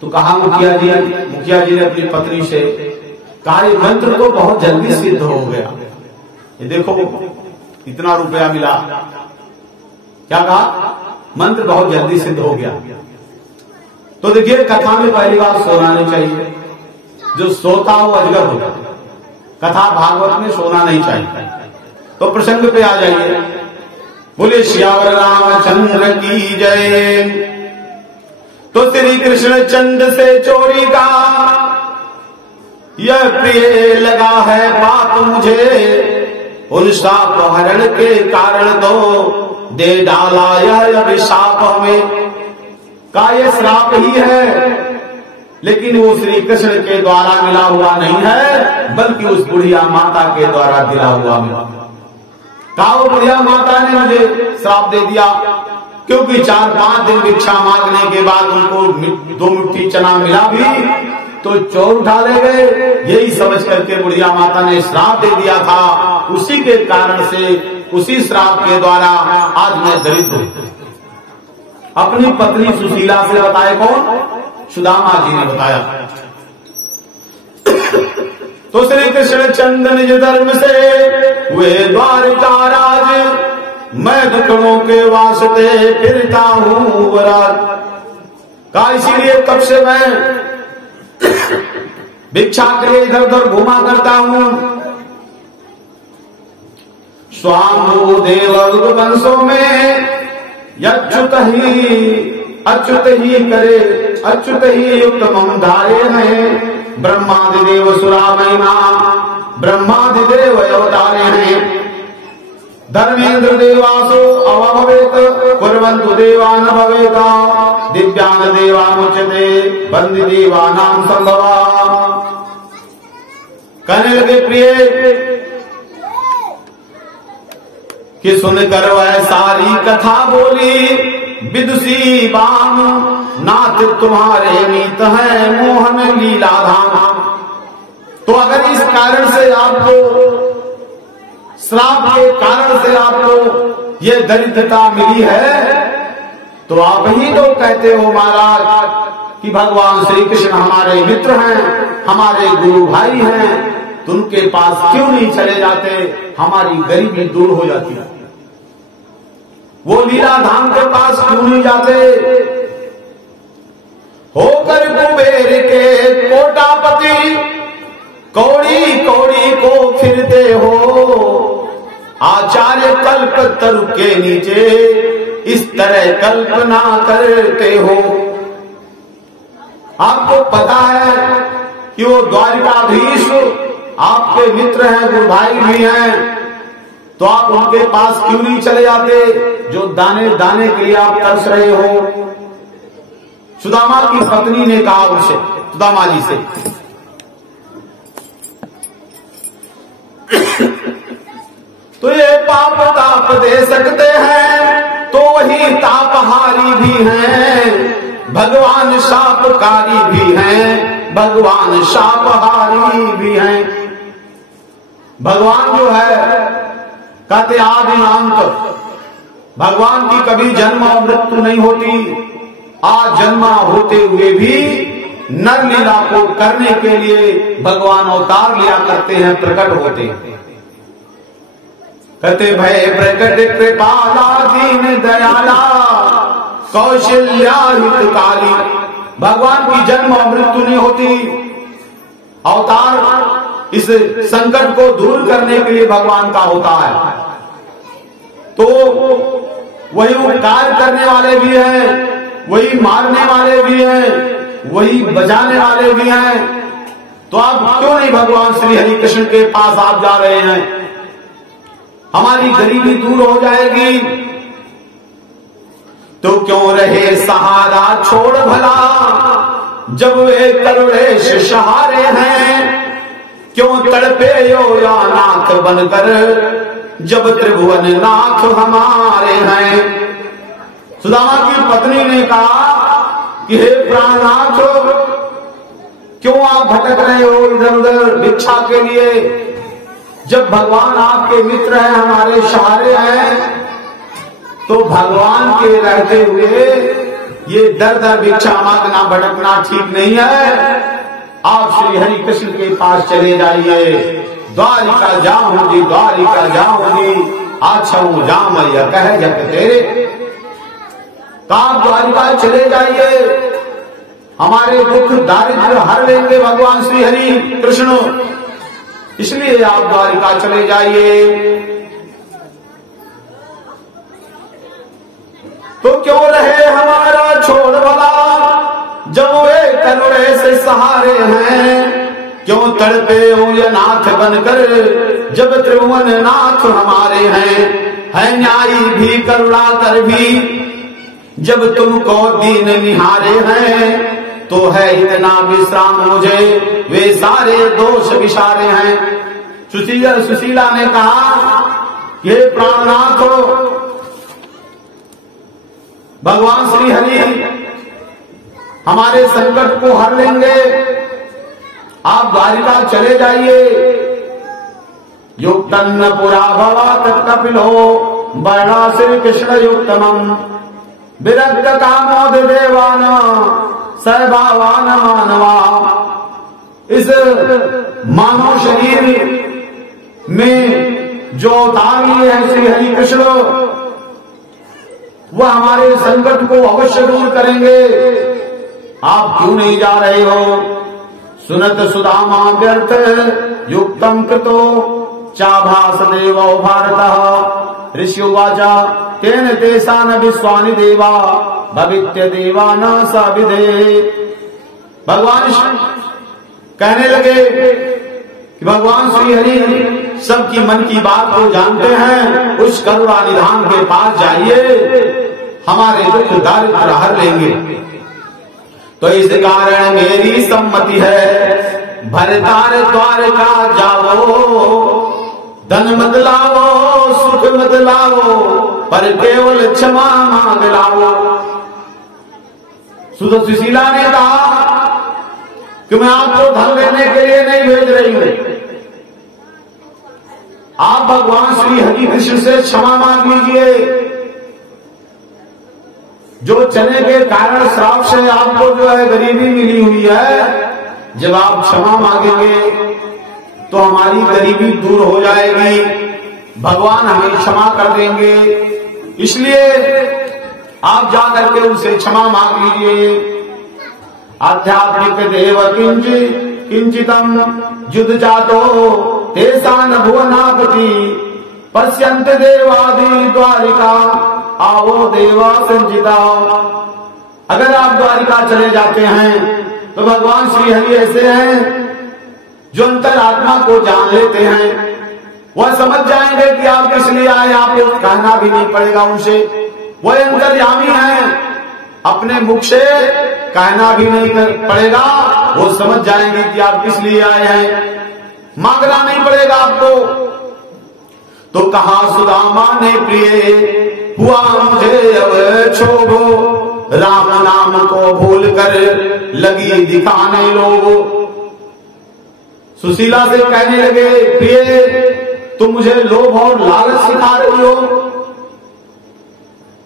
तो कहा मुखिया जी ने अपनी पत्नी से कहा ये मंत्र तो बहुत जल्दी सिद्ध हो गया, ये देखो इतना रुपया मिला। क्या कहा? मंत्र बहुत जल्दी सिद्ध हो गया। तो देखिए कथा में पहली बात सोना नहीं चाहिए, जो सोता वो अजगर होता, कथा भागवत में सोना नहीं चाहिए। तो प्रसंग पे आ जाइए। बोले श्यावर रामचंद्र की जय। तो श्री कृष्ण चंद्र से चोरी का यह प्रिय लगा है बात मुझे, उन शाप हरण के कारण तो दे डाला यह अभिशाप में। का ये श्राप ही है, लेकिन वो श्री कृष्ण के द्वारा मिला हुआ नहीं है, बल्कि उस बुढ़िया माता के द्वारा दिला हुआ मिला। कहा वो बुढ़िया माता ने मुझे श्राप दे दिया, क्योंकि 4-5 दिन भिक्षा मांगने के बाद उनको 2 मुट्ठी चना मिला भी तो चोर उठा ले गए। यही समझ करके बुढ़िया माता ने श्राप दे दिया था। उसी के कारण से, उसी श्राप के द्वारा आज मैं दरिद्र हूं। अपनी पत्नी सुशीला से बताए कौन? सुदामा जी ने बताया। तो श्री कृष्ण चंद्र निज धर्म से वे द्वारिका राज, मैं दुखड़ों के वास्ते फिरता हूँ बरात। का इसीलिए तब से मैं भिक्षा के लिए इधर उधर घुमा करता हूँ। स्वामी देव वंशों में अच्युत ही करे, अच्युत ही युक्त मम धारे हैं। ब्रह्मादिदेव सुरा महिमा, ब्रह्मादिदेव अवतारे हैं। धर्मेन्द्र देवासो अवभवेत, कुर्वन्तु देवा न भवेता। दिव्यान देवा मुच्यते, बंदी देवानां संभवा। कहने लगे प्रिय कि सुनकर वह सारी कथा बोली, विदुषी बाम नाथ तुम्हारे नीत है मोहन लीला धाम। तो अगर इस कारण से आपको, श्राप के कारण से आपको ये दरिद्रता मिली है, तो आप ही तो कहते हो महाराज कि भगवान श्री कृष्ण हमारे मित्र हैं, हमारे गुरु भाई हैं, तो उनके पास क्यों नहीं चले जाते, हमारी गरीबी दूर हो जाती है। वो लीला धाम के पास क्यों नहीं जाते? होकर कुबेर के कोटापति, कौड़ी कौड़ी को फिरते हो। आचार्य कल्प तरु के नीचे इस तरह कल्पना करते हो। आपको पता है कि वो द्वारिकाधीश आपके मित्र हैं, गुरु भाई भी हैं, तो आप उनके पास क्यों नहीं चले जाते जो दाने दाने के लिए आप तरस रहे हो? सुदामा की पत्नी ने कहा उनसे, सुदामा जी से, तो ये पाप ताप दे सकते हैं तो वही तापहारी भी हैं, भगवान शापकारी भी हैं, भगवान शापहारी भी हैं। भगवान जो है कहते आदि अंत, भगवान की कभी जन्म और मृत्यु नहीं होती। आज जन्मा होते हुए भी नर लीला को करने के लिए भगवान अवतार लिया करते हैं, प्रकट होते हैं। कहते भय प्रकट कृपाला दीन दयाला कौशल्या हितकारी। भगवान की जन्म और मृत्यु नहीं होती, अवतार इस संकट को दूर करने के लिए भगवान का होता है। तो वही उपकार करने वाले भी हैं, वही मारने वाले भी हैं, वही बचाने वाले भी हैं। तो आप क्यों नहीं भगवान श्री हरि कृष्ण के पास आप जा रहे हैं? हमारी गरीबी दूर हो जाएगी। तो क्यों रहे सहारा छोड़ भला, जब वे करुणेश सहारे हैं। क्यों तड़पे यो या नाथ बनकर, जब त्रिभुवन नाथ हमारे हैं। सुदामा की पत्नी ने कहा कि हे प्राणनाथ, क्यों आप भटक रहे हो इधर उधर भिक्षा के लिए, जब भगवान आपके मित्र हैं, हमारे सहारे हैं। तो भगवान के रहते हुए ये दर दर भिक्षा मांगना भटकना ठीक नहीं है। आप श्री हरि कृष्ण के पास चले जाइए। द्वारिका जाऊं जी, द्वारिका जाऊं जी, आछऊ जाम यह कह जग तेरे। आप द्वारिका चले जाइए, हमारे दुख दारिद्र हर लेंगे भगवान श्री हरि कृष्ण। इसलिए आप द्वारिका चले जाइए। तो क्यों रहे हमारा छोड़ भला, जब वे करुणे से सहारे हैं। क्यों तड़पे हो ये नाथ बनकर, जब त्रिभुवन नाथ हमारे हैं। है न्यायी भी करुणा कर भी, जब तुमको दीन निहारे हैं। तो है इतना विश्राम मुझे, वे सारे दोष विसारे हैं। सुशीला ने कहा, ये प्राणनाथ हो, भगवान श्री हरि हमारे संकट को हर लेंगे। आप द्वारिका चले जाइए। युक्तन्न पुरा भवा तत्कपिलो, वर्णा श्री कृष्ण युक्तमम। विरक्त कामोद देवान, सहभावान मानवा। इस मानव शरीर में जो अवतार लिए हैं श्री हरि कृष्ण, वह हमारे संकट को अवश्य दूर करेंगे। आप क्यों नहीं जा रहे हो। सुनत सुदामा व्यर्थ युक्तम कृतो, चाभास देवो भारत। ऋषिवाचा तेन तेसा न विश्वानि देवा, भवित्य देवा न सविदे। भगवान कहने लगे कि भगवान श्री हरि सबकी मन की बात को जानते हैं। उस करुणा निधान के पास जाइए, हमारे दुख दारिद्र हर लेंगे। तो इस कारण मेरी सम्मति है, भरतार द्वारका जाओ। धन मत लाओ, सुख मत लाओ, पर केवल क्षमा मांग लाओ। सुशीला ने कहा कि मैं आपको धन लेने के लिए नहीं भेज रही हूं। आप भगवान श्री हरि कृष्ण से क्षमा मांग लीजिए। जो चने के कारण श्राप से आपको जो है गरीबी मिली हुई है, जब आप क्षमा मांगेंगे तो हमारी गरीबी दूर हो जाएगी। भगवान हमें क्षमा कर देंगे। इसलिए आप जाकर के उनसे क्षमा मांग लीजिए। आध्यात्मिक देव किंचितम युद्ध जातो तेसान भुवनापति, पश्यंत देवादि द्वारिका आवो देवा संजिता। अगर आप द्वारिका चले जाते हैं तो भगवान श्री हरि ऐसे हैं जो अंतरात्मा को जान लेते हैं। वह समझ जाएंगे कि आप किस लिए आए, आपको कहना भी नहीं पड़ेगा उनसे। वह अंतर्यामी हैं, अपने मुख से कहना भी नहीं पड़ेगा। वो समझ जाएंगे कि आप किस लिए आए हैं, मांगना नहीं पड़ेगा आपको। तो कहा सुदामा ने प्रिय, हुआ मुझे अब क्षोभ। राम नाम को भूल कर लगी दिखाने लोग। सुशीला से कहने लगे, प्रिय तुम मुझे लोभ और लालच सिखा रही हो।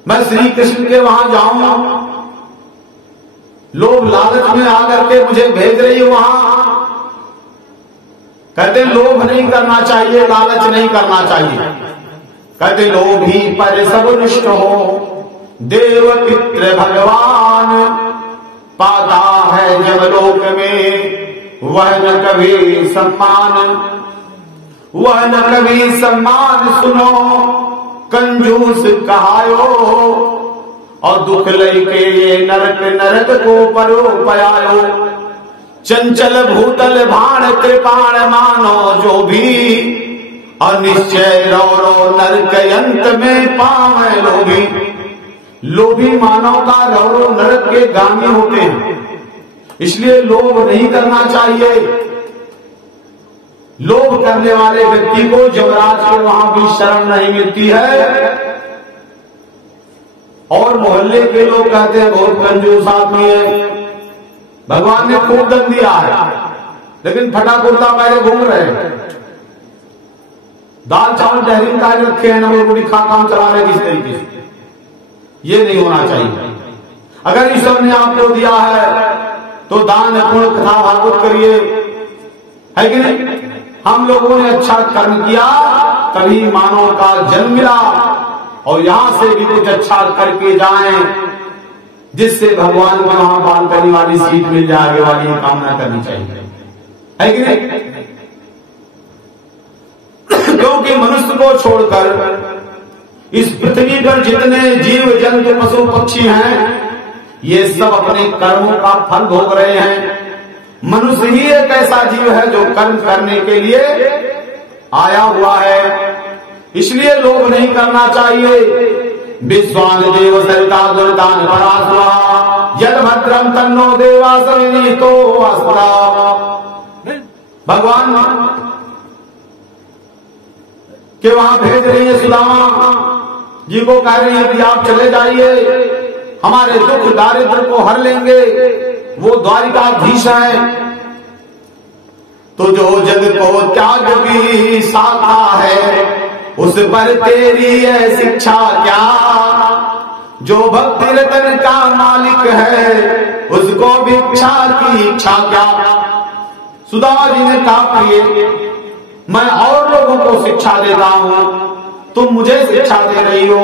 मैं श्री कृष्ण के वहां जाऊंगा, लोभ लालच में आकर के मुझे भेज रही हो वहां। कहते लोभ नहीं करना चाहिए, लालच नहीं करना चाहिए। कहते लोभी पर सब निष्ठ हो, देव पितृ भगवान। पाता है जब लोक में वह न कभी सम्मान, वह न कभी सम्मान। सुनो कंजूस कहायो, और दुख लैके ये नरक नरक को परो पयायो। चंचल भूतल भाण कृपाण मानो, जो भी अनिश्चय रो रो नरक अंत में पावे लोभी। लोभी मानव का रो रो नरक के गामी होते हैं, इसलिए लोभ नहीं करना चाहिए। लोभ करने वाले व्यक्ति को जमराज के वहां भी शरण नहीं मिलती है। और मोहल्ले के लोग कहते हैं बहुत कंजूस आदमी है, भगवान ने खूब दंड दिया है, लेकिन फटा कुर्ता पहले घूम रहे हैं, दाल चावल जहरीन का रखे हैं, नमक रोटी खा काम चला रहे किस तरीके से। ये नहीं होना चाहिए। अगर ईश्वर ने आपको दिया है तो दान पुण्य कथा भागवत करिए, है कि नहीं। हम लोगों ने अच्छा कर्म किया तभी मानव का जन्म मिला, और यहां से भी कुछ अच्छा करके जाएं जिससे भगवान को वहां बालकनी वाली सीट मिल जाए, आगे वाली कामना करनी चाहिए, है कि नहीं। क्योंकि मनुष्य को छोड़कर इस पृथ्वी पर जितने जीव जंतु पशु पक्षी हैं, ये सब अपने कर्मों का फल भोग रहे हैं। मनुष्य ही एक ऐसा जीव है जो कर्म करने के लिए आया हुआ है, इसलिए लोभ नहीं करना चाहिए। विश्वान देव सरिता दुर्दान परास्वा यद भद्रम तन्नो देवा सविनीतो अस्ता। भगवान के वहां भेज रही है सुदामा जी को, कह रही है कि आप चले जाइए, हमारे दुख दारिद्र को हर लेंगे, वो द्वारिकाधीश है। तो जो जग को त्याग भी साधा है, उस पर तेरी है शिक्षा क्या। जो भक्ति रतन का मालिक है, उसको भिक्षा की इच्छा क्या। सुदामा जी ने कहा प्रिय, मैं और लोगों को शिक्षा देता हूं, तुम मुझे शिक्षा दे रही हो।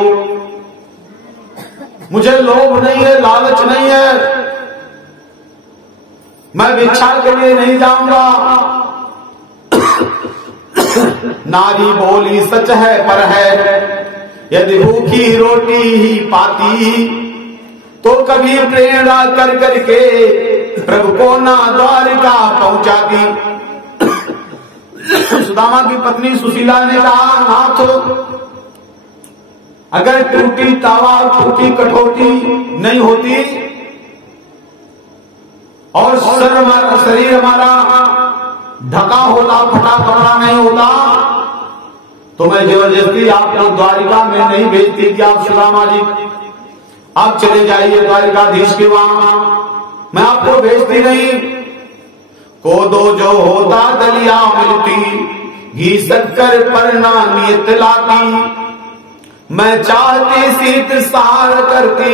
मुझे लोभ नहीं है, लालच नहीं है, मैं भिक्षा के लिए नहीं जाऊंगा। नारी बोली सच है पर है, यदि भूखी रोटी ही पाती तो कभी प्रेरणा कर करके प्रभु को ना द्वारिका पहुंचाती। सुदामा की पत्नी सुशीला ने कहा, नाथ अगर टूटी तावा टूटी कटोती नहीं होती और शरीर हमारा ढका होता, फटा कपड़ा नहीं होता, तो मैं जबरदस्ती आपको द्वारिका में नहीं भेजती कि आप सुदामा जी आप चले जाइए द्वारिकाधीश के वहां, मैं आपको भेजती नहीं। कोदो जो होता दलिया मिलती, घी शक्कर पर ना नियत लाती। मैं चाहती सीत सहार करती,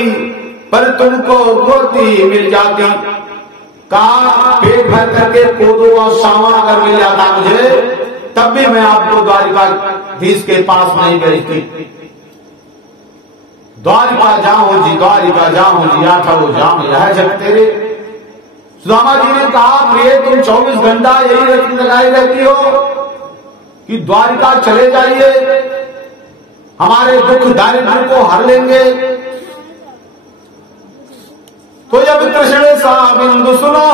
पर तुमको गोती मिल जाती। कहा पेट भर करके कोदो और सामा अगर मिल जाता मुझे, तब भी मैं आपको द्वारिकाधीश के पास नहीं भेजती। द्वारिका जाओ जी, द्वारिका जाओ जी, आठो जाम यह जग तेरे। सुदामा जी ने कहा प्रिय, तुम 24 घंटा यही लगाई रहती हो कि द्वारिका चले जाइए, हमारे दुख दारिद्र को हर लेंगे। तो जब कृष्ण सा बिंदु सुनो,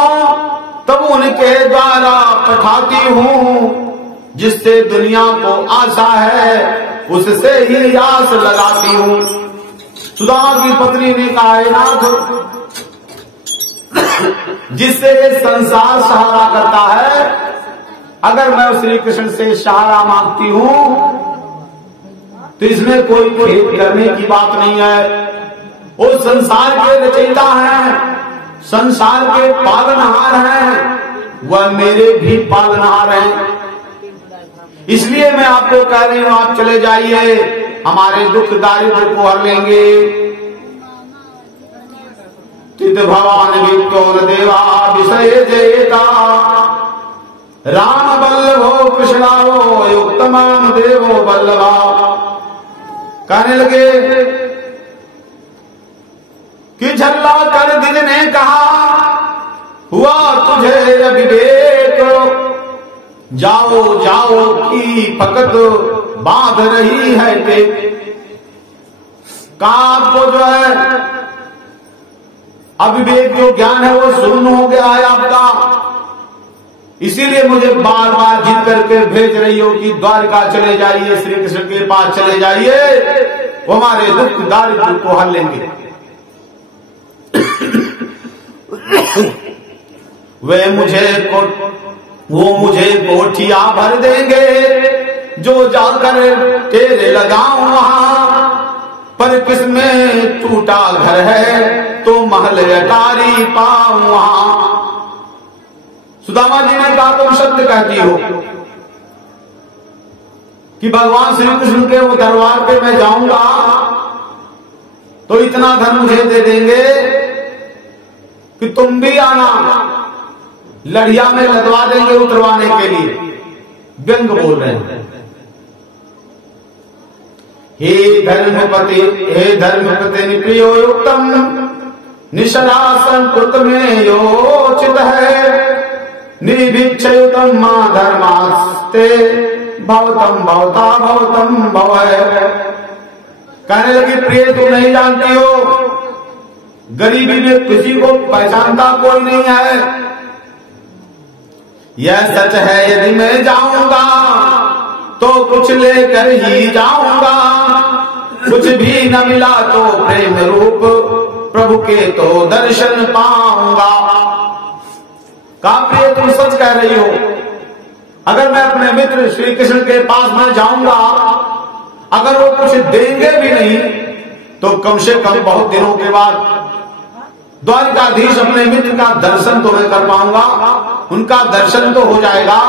तब उनके द्वारा पठाती हूं। जिससे दुनिया को आशा है, उससे ही आस लगाती हूं। सुदामा की पत्नी ने कहा, नाथ जिससे ये संसार सहारा करता है, अगर मैं श्री कृष्ण से सहारा मांगती हूं तो इसमें कोई खेद करने की बात नहीं है। वो संसार के रचयिता हैं, संसार के पालनहार हैं, वह मेरे भी पालनहार हैं। इसलिए मैं आपको कह रही हूं, आप चले जाइए, हमारे दुख दारिद्र को हर लेंगे। चित भवान विक्टोर देवा विषय जयता, राम बल्लभो कृष्णावो युक्तमान देवो बल्लभा। कहने लगे कि झल्ला कर दिल ने कहा, हुआ तुझे अविवेक, जाओ जाओ की फकत बांध रही है टेक। आपको जो है अविवेक जो ज्ञान है वो शून्य हो गया है आपका। इसीलिए मुझे बार बार जिद करके भेज रही हो कि द्वारका चले जाइए, श्री कृष्ण के पास चले जाइए, वो हमारे दुख दारिद्र को हल लेंगे। वो मुझे कोठिया भर देंगे, जो जाकर तेरे लगाऊं वहां, पर किसमें टूटा घर है तो महल अटारी पाऊं वहां। सुदामा जी ने कहा तुम सत्य कहती हो कि भगवान श्री कृष्ण के वो दरबार पे मैं जाऊंगा तो इतना धन मुझे दे देंगे कि तुम भी आना, लड़िया में लदवा देंगे उतरवाने के लिए। व्यंग बोल रहे हैं। हे धर्मपति प्रियोयुक्तम निशरासन कृत में योचित है, निर्भिक्षयुतम मां धर्मास्ते भवतम भवता भवतम भवय। कहने लगी प्रिय तुम नहीं जानती हो, गरीबी में किसी को पहचानता कोई नहीं है। यह सच है यदि मैं जाऊंगा तो कुछ लेकर ही जाऊंगा, कुछ भी न मिला तो प्रेम रूप प्रभु के तो दर्शन पाऊंगा। कहा प्रिय तुम सच कह रही हो, अगर मैं अपने मित्र श्री कृष्ण के पास में जाऊंगा, अगर वो कुछ देंगे भी नहीं तो कम से कम बहुत दिनों के बाद द्वारकाधीश अपने मित्र का दर्शन तो मैं कर पाऊंगा, उनका दर्शन तो हो जाएगा।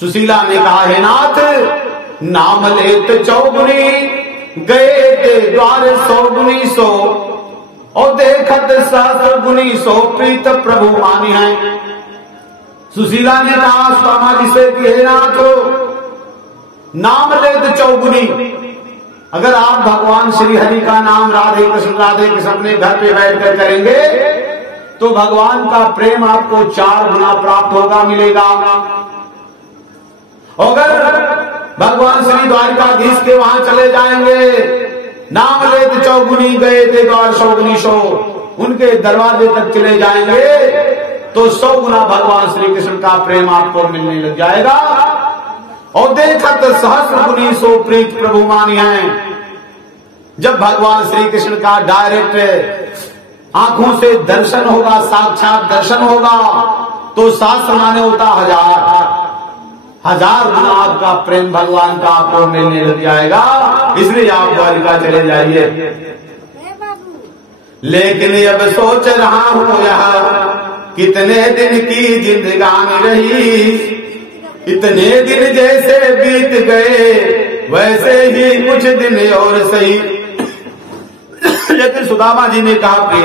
सुशीला ने कहा हे नाथ नाम लेत चौगुनी, गए ते द्वार 100 गुनी 100, और देखत सहस्र गुनी 100, प्रीत प्रभु मानी है। सुशीला ने कहा सुदामा जी से कि हे नाथ नाम लेत चौगुनी, अगर आप भगवान श्री हरि का नाम राधे कृष्ण अपने घर पे बैठकर करेंगे तो भगवान का प्रेम आपको 4 गुना प्राप्त होगा, मिलेगा। अगर भगवान श्री द्वारकाधीश के वहां चले जाएंगे, नाम लेते चौगुनी गए थे द्वार 100 गुनी 100, उनके दरवाजे तक चले जाएंगे तो 100 गुना भगवान श्री कृष्ण का प्रेम आपको मिलने लग जाएगा। और देखत सहस्र गुनी 100, प्रीत प्रभु मानी है। जब भगवान श्री कृष्ण का डायरेक्ट आंखों से दर्शन होगा, साक्षात दर्शन होगा, तो शास्त्र माने होता 1000 गुना आपका प्रेम भगवान का आपको मिलने लग जाएगा। इसलिए आप द्वारिका चले जाइए। लेकिन अब सोच रहा हूं यह कितने दिन की जिंदगानी रही, इतने दिन जैसे बीत गए वैसे ही कुछ दिन और सही। लेकिन सुदामा जी ने कहा प्रिय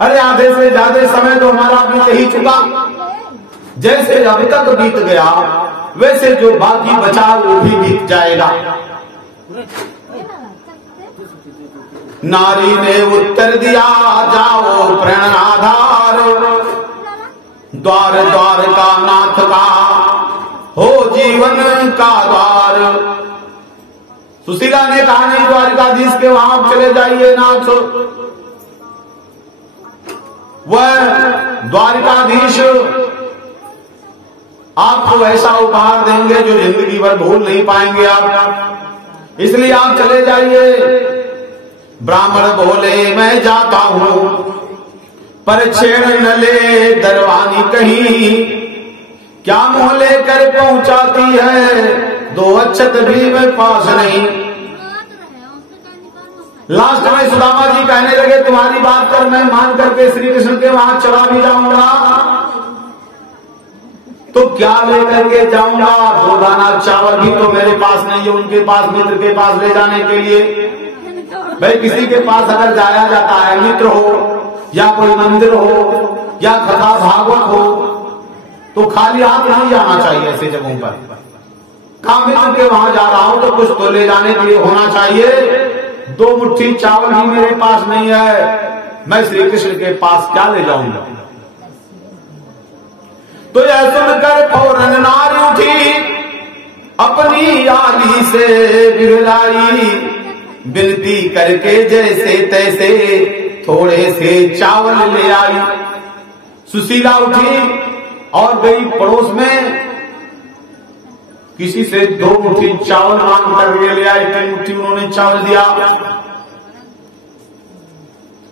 अरे आधे से ज्यादा समय तो हमारा बीत ही चुका, जैसे अब तक बीत गया वैसे जो बाकी बचा वो भी बीत जाएगा। नारी ने उत्तर दिया जाओ प्रणनाधार, द्वार द्वार का नाथ का हो जीवन का द्वार। सुशीला ने कहा नहीं द्वारकाधीश के वहां चले जाइए नाथ, वह द्वारकाधीश आपको ऐसा उपहार देंगे जो जिंदगी भर भूल नहीं पाएंगे आप, इसलिए आप चले जाइए। ब्राह्मण बोले मैं जाता हूं पर छेड़ न ले दरवानी कहीं, क्या मुंह लेकर पहुंचाती है 2 अक्षत भी मैं पास नहीं। लास्ट में सुदामा जी कहने लगे तुम्हारी बात पर मैं मान करके श्री कृष्ण के वहां चला भी जाऊंगा तो क्या लेकर के जाऊंगा, 2 दाना चावल भी तो मेरे पास नहीं है उनके पास, मित्र के पास ले जाने के लिए। भाई किसी के पास अगर जाया जाता है, मित्र हो या कोई मंदिर हो या कथा भागवत हो, तो खाली हाथ नहीं जाना चाहिए ऐसे जगहों पर। काम मित्र के वहां जा रहा हूं तो कुछ तो ले जाने के लिए होना चाहिए। 2 मुट्ठी चावल भी मेरे पास नहीं है, मैं श्री कृष्ण के पास क्या ले जाऊंगा। तो यह सुनकर फौरन नारी उठी, अपनी आली से बिरलाई, विनती करके जैसे तैसे थोड़े से चावल ले आई। सुशीला उठी और गई पड़ोस में, किसी से 2 मुट्ठी चावल मांग कर ले आए। 3 मुट्ठी उन्होंने चावल दिया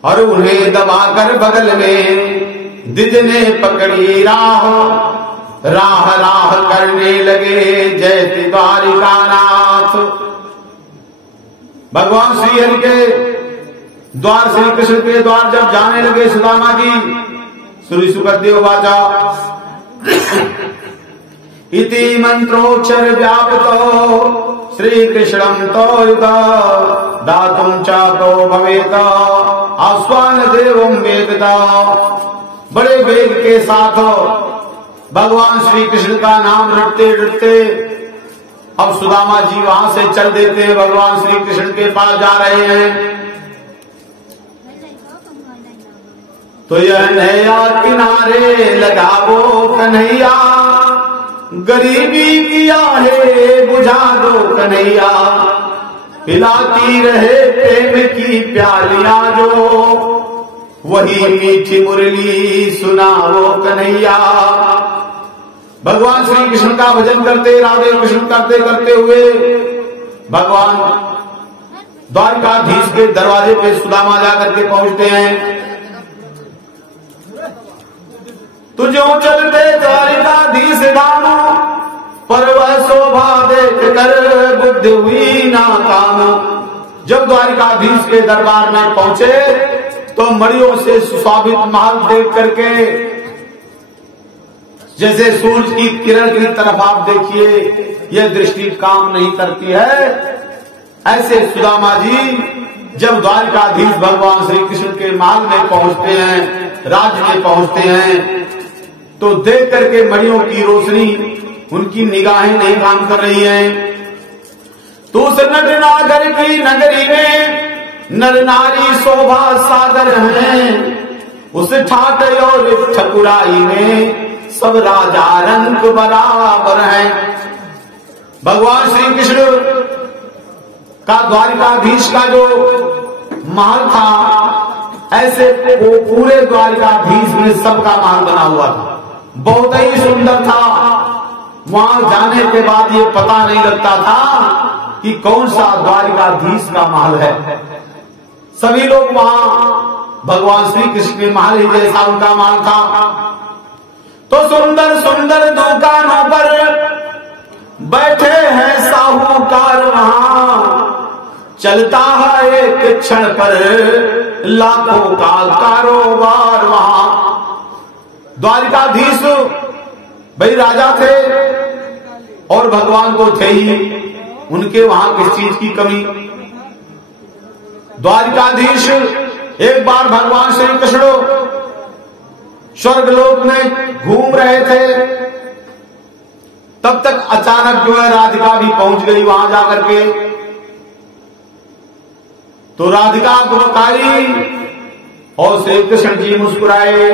और उन्हें दबाकर बगल में द्विज ने पकड़ी राह, राह राह करने लगे जय द्वारिकानाथ। भगवान श्री हरि के द्वार, श्री कृष्ण के द्वार जब जाने लगे सुदामा जी, श्री सुखदेव वाचा इति मंत्रोच्चर व्यापतो श्री कृष्णं तो दातुं चापो भवेत आस्वान देवं वेदता। बड़े वेग के साथ भगवान श्री कृष्ण का नाम रटते रटते अब सुदामा जी वहां से चल देते हैं, भगवान श्री कृष्ण के पास जा रहे हैं। तो यह नैया किनारे लगावो कन्हैया, गरीबी किया है बुझा दो कन्हैया, पिलाती रहे प्रेम की प्यालियां जो, वही मीठी मुरली सुनाओ कन्हैया। भगवान श्री कृष्ण का भजन करते, राधे कृष्ण करते करते हुए भगवान द्वारकाधीश के दरवाजे पे सुदामा जाकर के पहुंचते हैं। तुझो चलते द्वारिकाधीश धाम, पर वह शोभा देख कर बुद्धि हुई ना काम। जब द्वारिकाधीश के दरबार में पहुंचे तो मड़ियों से सुशोभित महल देख करके, जैसे सूरज की किरण की तरफ आप देखिए, यह दृष्टि काम नहीं करती है। ऐसे सुदामा जी जब द्वारिकाधीश भगवान श्री कृष्ण के महल में पहुंचते हैं, राज्य में पहुंचते हैं, तो देख करके मड़ियों की रोशनी, उनकी निगाहें नहीं काम कर रही हैं। तो उस नटनागर की नगरी में नर नारी शोभा सागर हैं, उस ठाट और ठकुराई में सब राजा रंग बराबर हैं। भगवान श्री कृष्ण का द्वारिकाधीश का जो महल था, ऐसे वो पूरे द्वारिकाधीश में सबका महल बना हुआ था, बहुत ही सुंदर था। वहां जाने के बाद ये पता नहीं लगता था कि कौन सा द्वारिकाधीश का महल है। सभी लोग वहां भगवान श्री कृष्ण के महल ही जैसा उनका महल था। तो सुंदर सुंदर दुकानों पर बैठे हैं साहूकार, वहां चलता है एक क्षण पर लाखों का कारोबार। वहां द्वारिकाधीश भाई राजा थे और भगवान तो थे ही, उनके वहां किस चीज की कमी। द्वारिकाधीश एक बार भगवान श्री कृष्ण स्वर्गलोक में घूम रहे थे, तब तक अचानक जो है राधिका भी पहुंच गई वहां जाकर के। तो राधिका गुणकारी और श्री कृष्ण जी मुस्कुराए।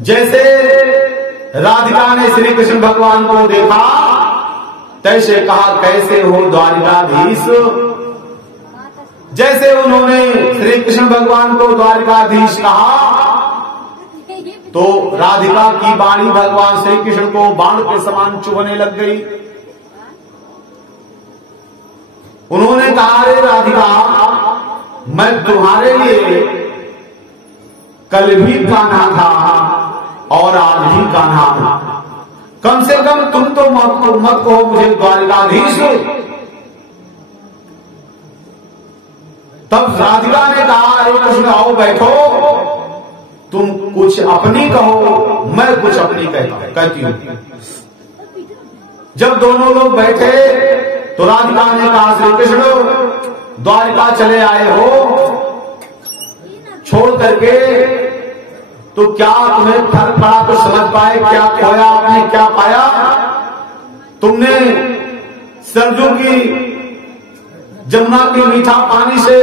जैसे राधिका ने श्री कृष्ण भगवान को देखा, तैसे कहा कैसे हो द्वारिकाधीश। जैसे उन्होंने श्री कृष्ण भगवान को द्वारिकाधीश कहा, तो राधिका की वाणी भगवान श्री कृष्ण को बाण के समान चुभने लग गई। उन्होंने कहा, अरे राधिका, मैं तुम्हारे लिए कल भी कान्हा था और आज भी कान्हा था, कम से कम तुम तो मत कहो मुझे द्वारिकाधीश। तब राधिका ने कहा, अरे कृष्ण आओ बैठो, तुम कुछ अपनी कहो, मैं कुछ अपनी कहती हूं। जब दोनों लोग बैठे तो राधिका ने कहा, श्री कृष्ण द्वारिका चले आए हो छोड़ करके, तो क्या तुम्हें फर्क पड़ा तो समझ पाए, क्या खोया आपने, क्या पाया? तुमने सरजू की, जमुना के मीठा पानी से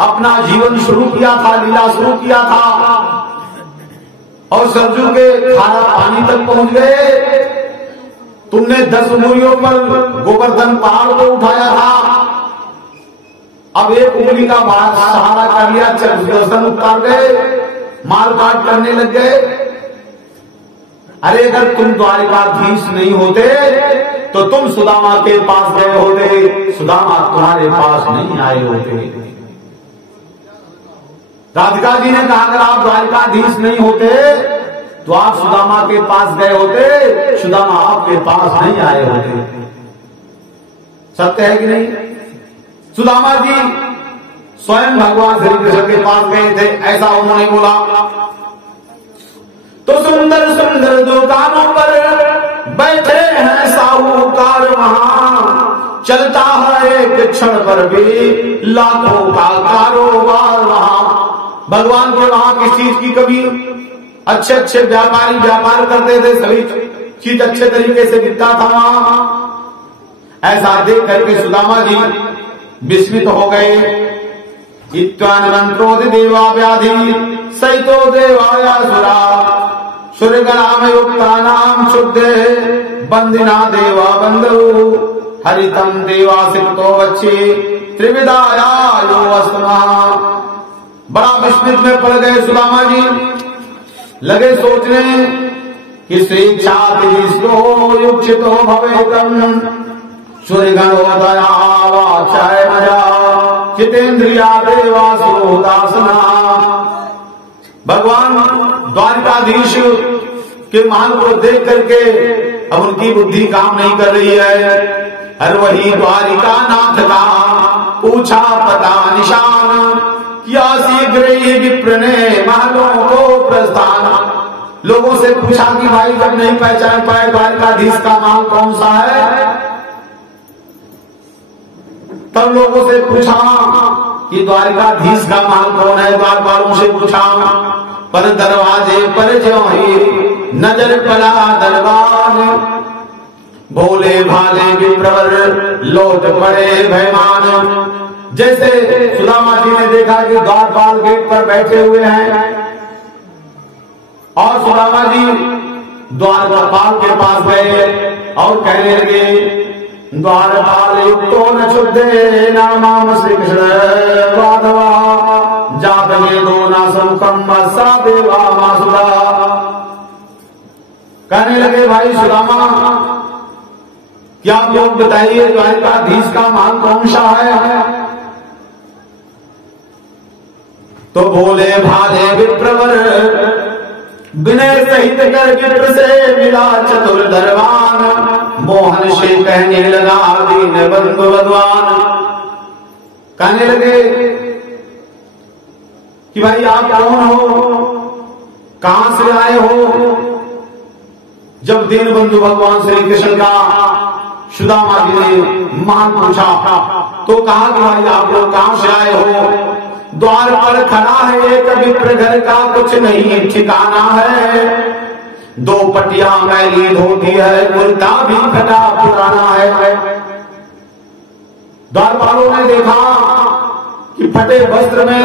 अपना जीवन शुरू किया था, लीला शुरू किया था, और सरजू के खारा पानी तक पहुंच गए। तुमने 10 मूरियों पर गोवर्धन पहाड़ को उठाया था, अब एक उंगली का सहारा कर लिया, सुदर्शन उतार गए, मार काट करने लग गए। अरे अगर तुम द्वारिकाधीश नहीं होते तो तुम सुदामा के पास गए होते, सुदामा तुम्हारे पास नहीं आए होते। राधिका जी ने कहा अगर आप द्वारिकाधीश नहीं होते तो आप सुदामा के पास गए होते, सुदामा आपके पास नहीं आए होते। सत्य है कि नहीं? सुदामा जी स्वयं भगवान श्री कृष्ण के पास गए थे, ऐसा उन्होंने बोला। तो सुंदर सुंदर दुकानों पर बैठे हैं साहूकार, वहां चलता है एक क्षण पर भी लाखों का कारोबार। वहां भगवान के वहां किस चीज की कभी, अच्छे अच्छे व्यापारी व्यापार करते थे, सभी चीज अच्छे तरीके से बिकता था वहां। ऐसा देख करके सुदामा जी विस्मित हो गए। इत्वान मंत्रोदि देवा व्याधि सहितो देवाया सुरा, सूर्यगणाम युक्ता नाम शुद्धे बंदिना देवा बंधु, हरितम देवासितो बच्चे त्रिविधाया यो अस्मा। बड़ा विस्मित में पड़ गए सुदामा जी, लगे सोचने कि स्वेच्छातिष्ठो युक्षितो भवेतम, सूर्यगणोदया वाचाय मजा चितेन्द्रिया देवासुदासना। भगवान द्वारिकाधीश के मान को देख करके अब उनकी बुद्धि काम नहीं कर रही है। हर वही द्वारिका नाथ का पूछा पता निशान, किया शीघ्र ही विप्र ने महलों को प्रस्थान। लोगों से पूछा कि भाई जब नहीं पहचान पाए द्वारिकाधीश का नाम कौन सा है, तब लोगों से पूछा कि द्वारिकाधीश का महल कौन है। द्वारपालों से पूछा, पर दरवाजे पर जो ही नजर पड़ा दरबार, भोले भाले विप्रवर लौट पड़े भयमान। जैसे सुदामा जी ने देखा कि द्वारपाल गेट पर बैठे हुए हैं और सुदामा जी द्वारपाल के पास गए और कहने लगे, द्वारपाल युक्तो न शुद्धे नाम श्री कृष्ण वाधवा, जात वेदो न समुखम सा देवा मासुदा। कहने लगे भाई सुदामा, क्या आप लोग बताइए द्वारिकाधीश का मान कौन सा है? तो भोले भाले विप्रवर विनय सहित कर विप्र से मिला चतुर दरबान, मोहन से कहने लगा दीन बंधु भगवान। कहने लगे कि भाई आप कौन हो, कहां से आए हो? जब दीन बंधु भगवान श्री कृष्ण का सुदामा जी ने मान पूछा तो कहा कि भाई आप लोग कहां से आए हो? द्वार पर खड़ा है एक विप्र, घर का कुछ नहीं ठिकाना है, दो पटिया मैली धोती है, कुर्ता भी फटा पुराना है। द्वारपालों ने देखा कि फटे वस्त्र में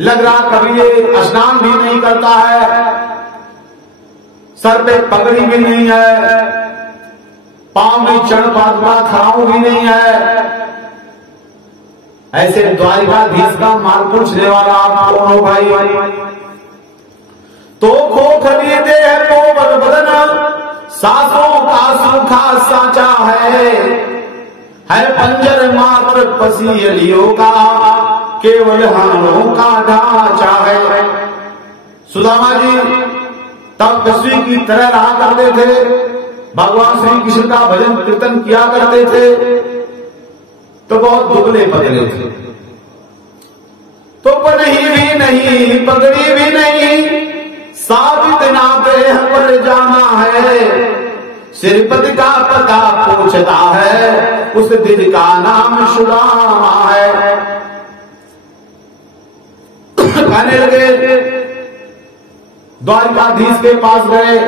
लग रहा कभी ये स्नान भी नहीं करता है, सर पे पगड़ी भी नहीं है, पांव में चढ़ पादुका खड़ाऊ भी नहीं है। ऐसे द्वारिकाधीश का माल पूछने वाला आप कौन हो भाई? तो खोखली देह कोमल बदन, सांसों का सूखा सांचा है पंजर मात्र पसीलियों का, केवल हाथों का ढांचा है। सुदामा जी तपस्वी की तरह रहा करते थे, भगवान श्री कृष्ण का भजन कीर्तन किया करते थे, तो बहुत दुबले पतले थे। तो पगड़ी भी नहीं, पगड़ी भी नहीं, साबित ना देह पर जाना है, श्रीपति का पता पूछता है, उस दिन का नाम सुदामा है। कहने लगे, द्वारिकाधीश के पास गए,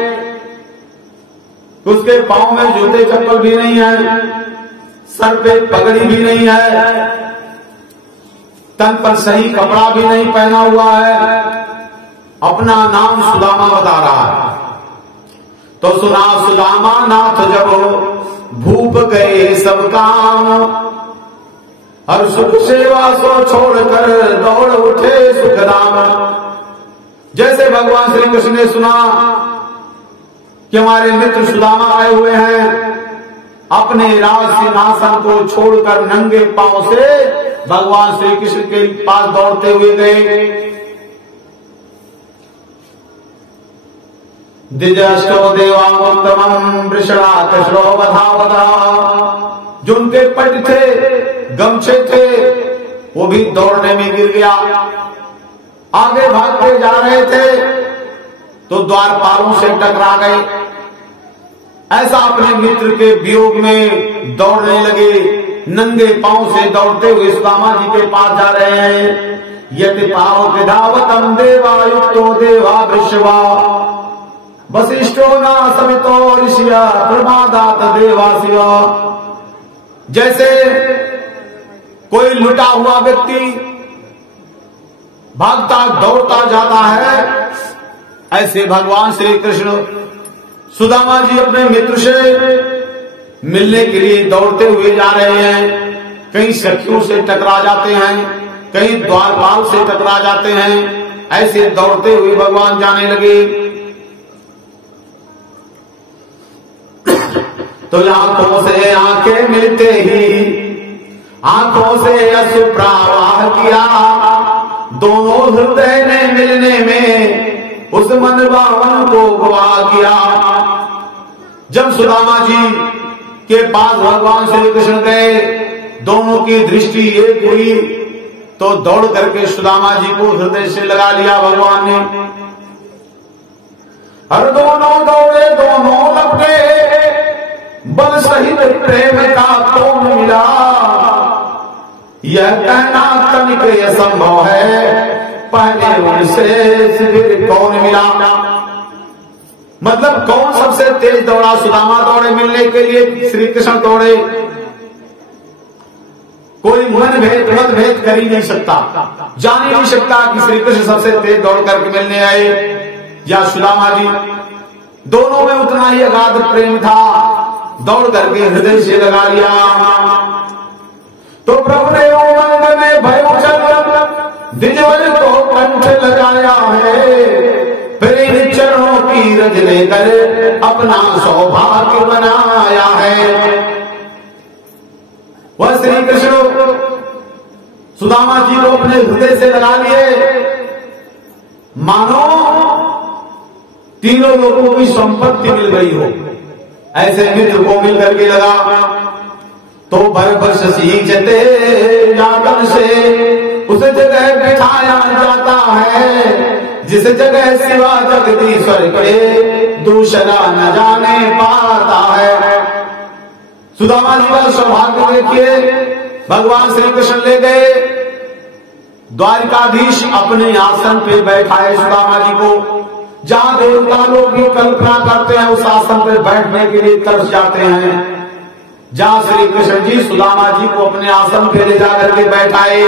उसके पांव में जूते चप्पल भी नहीं है, सर पे पगड़ी भी नहीं है, तन पर सही कपड़ा भी नहीं पहना हुआ है, अपना नाम सुदामा बता रहा है। तो सुना सुदामा नाथ जब भूप गए सब काम, और सुख सेवा सो छोड़कर दौड़ उठे सुखधाम। जैसे भगवान श्री कृष्ण ने सुना कि हमारे मित्र सुदामा आए हुए हैं, अपने राज सिंहासन को छोड़कर नंगे पांव से भगवान श्री कृष्ण के पास दौड़ते हुए गए। दिजष्टो देवामुत्तमं वृषणात् श्रोवधावधा, जो उनके पट थे, गमछे थे, वो भी दौड़ने में गिर गया। आगे भागते जा रहे थे तो द्वारपालों से टकरा गए। ऐसा अपने मित्र के वियोग में दौड़ने लगे, नंगे पांव से दौड़ते हुए सुदामा जी के पास जा रहे हैं। यदि पाव के धावतम देवायुक्तो देवा वृषवा, वशिष्ठो ना सवितो ऋषिया प्रमादात देवा शिवा। जैसे कोई लुटा हुआ व्यक्ति भागता दौड़ता जाता है, ऐसे भगवान श्री कृष्ण सुदामा जी अपने मित्र से मिलने के लिए दौड़ते हुए जा रहे हैं। कहीं सखियों से टकरा जाते हैं, कहीं द्वारपाल से टकरा जाते हैं। ऐसे दौड़ते हुए भगवान जाने लगे। तो आंखों से आंखें मिलते ही आंखों से अश्रु प्रवाह किया। दोनों हृदय ने मिलने में उस मन भावन को गवा किया। जब सुदामा जी के पास भगवान श्री कृष्ण गए, दोनों की दृष्टि एक हुई तो दौड़ करके सुदामा जी को हृदय से लगा लिया भगवान ने। हर दोनों दौड़े, दोनों लपटे, बल सहित प्रेम का कौन मिला। यह कहना तनिक असंभव है, पहले उनसे फिर कौन मिला। मतलब कौन सबसे तेज दौड़ा। सुदामा दौड़े मिलने के लिए, श्री कृष्ण दौड़े। कोई मन भेद मतभेद कर ही नहीं सकता, जान ही नहीं सकता कि श्री कृष्ण सबसे तेज दौड़ करके मिलने आए या सुदामा जी। दोनों में उतना ही अगाध प्रेम था, दौड़ करके हृदय से लगा लिया। तो प्रभु ने उमंग में भयो चल द्विजवल को कंठ लगाया है। फिर इन चरणों की रज लेकर अपना सौभाग्य बनाया है। वह श्री कृष्ण सुदामा जी को अपने हृदय से लगा लिए, मानो तीनों लोगों की संपत्ति मिल गई हो। ऐसे मित्र को मिल करके लगा तो बरबस सींचते जातन से उस जगह बिठाया जाता है, जिस जगह सिवा जगदीश्वर के दूसरा न जाने पाता है। सुदामा जी का सौभाग्य देखिए, भगवान श्री कृष्ण ले गए, द्वारिकाधीश अपने आसन पे बैठाए सुदामा जी को। जहां देवता लोग भी कल्पना करते हैं उस आसन पर बैठने के लिए तरस जाते हैं। जहां श्री कृष्ण जी सुदामा जी को अपने आसन पे ले जाकर के बैठाए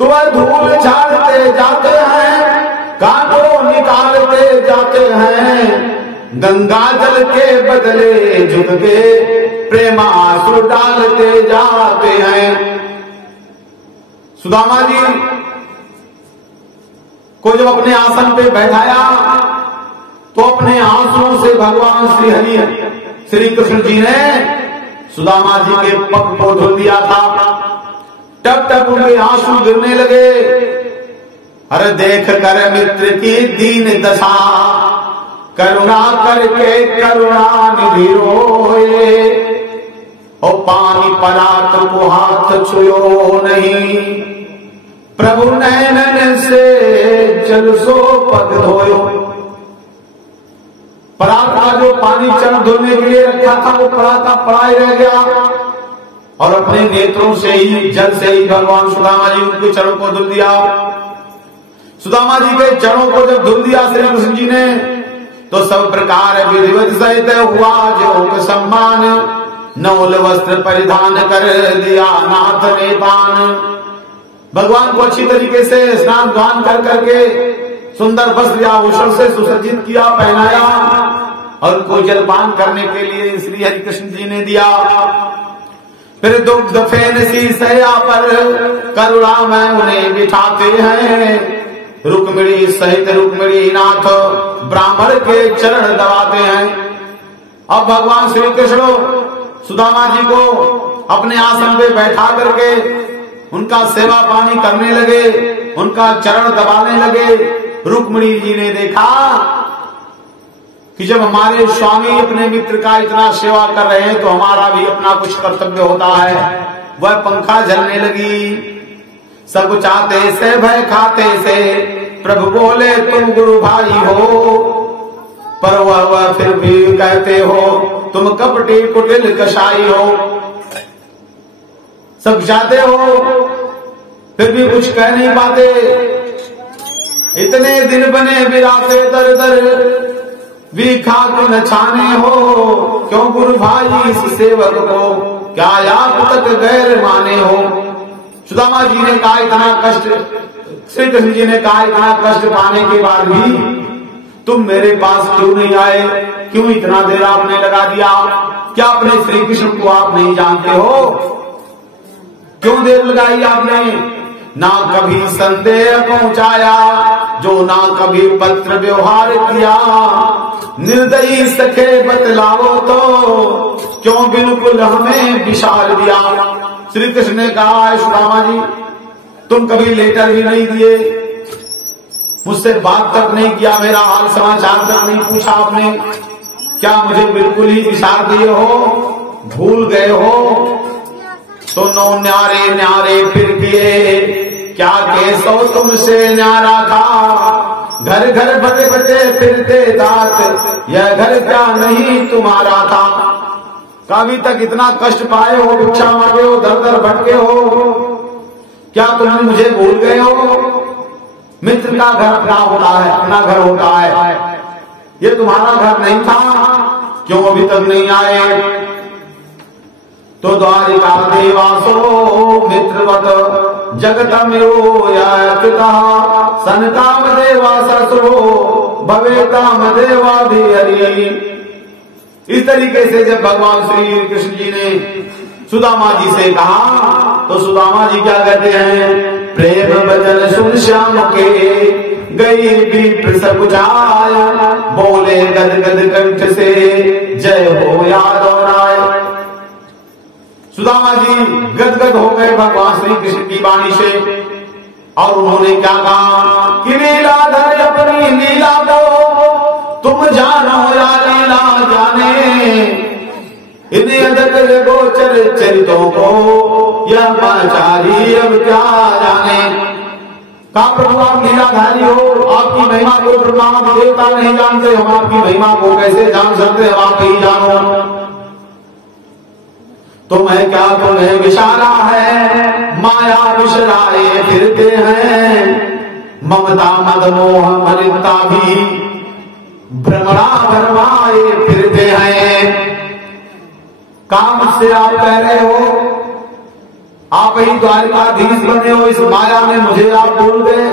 तो वह धूल झाड़ते जाते हैं, कांटों निकालते जाते हैं। गंगा जल के बदले झुक के प्रेम आंसू डालते जाते हैं। सुदामा जी को जब अपने आसन पे बैठाया तो अपने आंसुओं से भगवान श्री हरि श्री कृष्ण जी ने सुदामा जी के पग को धुल दिया था। टप टप उनके आंसू गिरने लगे। अरे देख कर मित्र की दीन दशा, करुणा करके करुणा निधि रोए। और पानी परात को हाथ छुयो नहीं, प्रभु नैनन से जल सो पग धोयो। परात का जो पानी चरण धुलने के लिए रखा था वो पड़ा का पड़ा ही रह गया और अपने नेत्रों से ही, जल से ही भगवान सुदामा जी उनके चरणों को धुल दिया। सुदामा जी के चरणों को जब धुल दिया श्री कृष्ण जी ने तो सब प्रकार विधिवत सहित हुआ जो सम्मान। नौल वस्त्र परिधान कर दिया नाथ ने पान। भगवान को अच्छी तरीके से स्नान दान कर करके सुंदर वस्त्र या आभूषण से सुसज्जित किया, पहनाया और उनको जलपान करने के लिए श्री हरि कृष्ण जी ने दिया। फिर दुग्ध फेन सी सया पर करुणा में उन्हें बिठाते हैं। रुक्मिणी सहित रुक्मिणी नाथ ब्राह्मण के चरण दबाते हैं। अब भगवान श्री कृष्ण सुदामा जी को अपने आसन पे बैठा करके उनका सेवा पानी करने लगे, उनका चरण दबाने लगे। रुक्मिणी जी ने देखा कि जब हमारे स्वामी अपने मित्र का इतना सेवा कर रहे हैं तो हमारा भी अपना कुछ कर्तव्य होता है। वह पंखा झलने लगी। सब चाहते से भय खाते से प्रभु बोले तुम गुरु भाई हो, पर वह फिर भी कहते हो तुम कपटी कुटिल कसाई हो। सब चाहते हो फिर भी कुछ कह नहीं पाते। इतने दिन बने बिराते दर दर वीखा न छाने हो, क्यों गुरु भाई इस सेवक को क्या आप तक गैर माने हो। सुदामा जी ने कहा इतना कष्ट, श्री कृष्ण जी ने कहा इतना कष्ट पाने के बाद भी तुम मेरे पास क्यों नहीं आए, क्यों इतना देर आपने लगा दिया। क्या अपने श्री कृष्ण को आप नहीं जानते हो, क्यों देर लगाई आपने। ना कभी संदेह पहुंचाया जो ना कभी पत्र व्यवहार किया, निर्दयी सखे बतलाओ तो क्यों बिल्कुल हमें विशाल दिया। श्री कृष्ण ने कहा सुदामा जी तुम कभी लेटर भी नहीं दिए, मुझसे बात तक नहीं किया, मेरा हाल समाचार तक नहीं पूछा आपने। क्या मुझे बिल्कुल ही विसार दिए हो, भूल गए हो। तो नौ न्यारे न्यारे फिर किए, क्या केसो तुमसे न्यारा था। घर घर बटे बटे फिरते दात, यह घर क्या नहीं तुम्हारा था। कभी तक इतना कष्ट पाए हो, भिक्षा मांगे हो, दर दर भटके हो, क्या तुम मुझे भूल गए हो। मित्र का घर अपना होता है, अपना घर होता है, ये तुम्हारा घर नहीं था, क्यों अभी तक नहीं आए। तो द्वारिका देवासो मित्रवत जगतमिरो याचता, सनकाम देवा ससुरो भवेताम देवाधिहरि। इस तरीके से जब भगवान श्री कृष्ण जी ने सुदामा जी से कहा तो सुदामा जी क्या कहते हैं, प्रेम वचन सुन श्याम के गई भी सकुचाय, बोले गद गद कंठ से जय हो यादव राय। सुदामा जी गदगद हो गए भगवान श्री कृष्ण की वाणी से और उन्होंने क्या कहा कि लीलाधर अपनी लीला को तुम जानो या लीला जाने, इन्हें अदर गोचर चरितों को यह पाचारी अब क्या जाने। कहा प्रभु आप लीलाधारी हो, आपकी महिमा को ब्रह्मा देवता नहीं जानते, हम आपकी महिमा को कैसे जान सकते, हम आप ही जानो। तुम्हें क्या तुम्हें विशाला है, माया विशराए फिरते हैं, ममता मद मोह मलिनता भी भ्रमणा भरमाए फिरते हैं। काम से आप कह रहे हो, आप ही द्वारिकाधीश बने हो, इस माया में मुझे आप बोल गए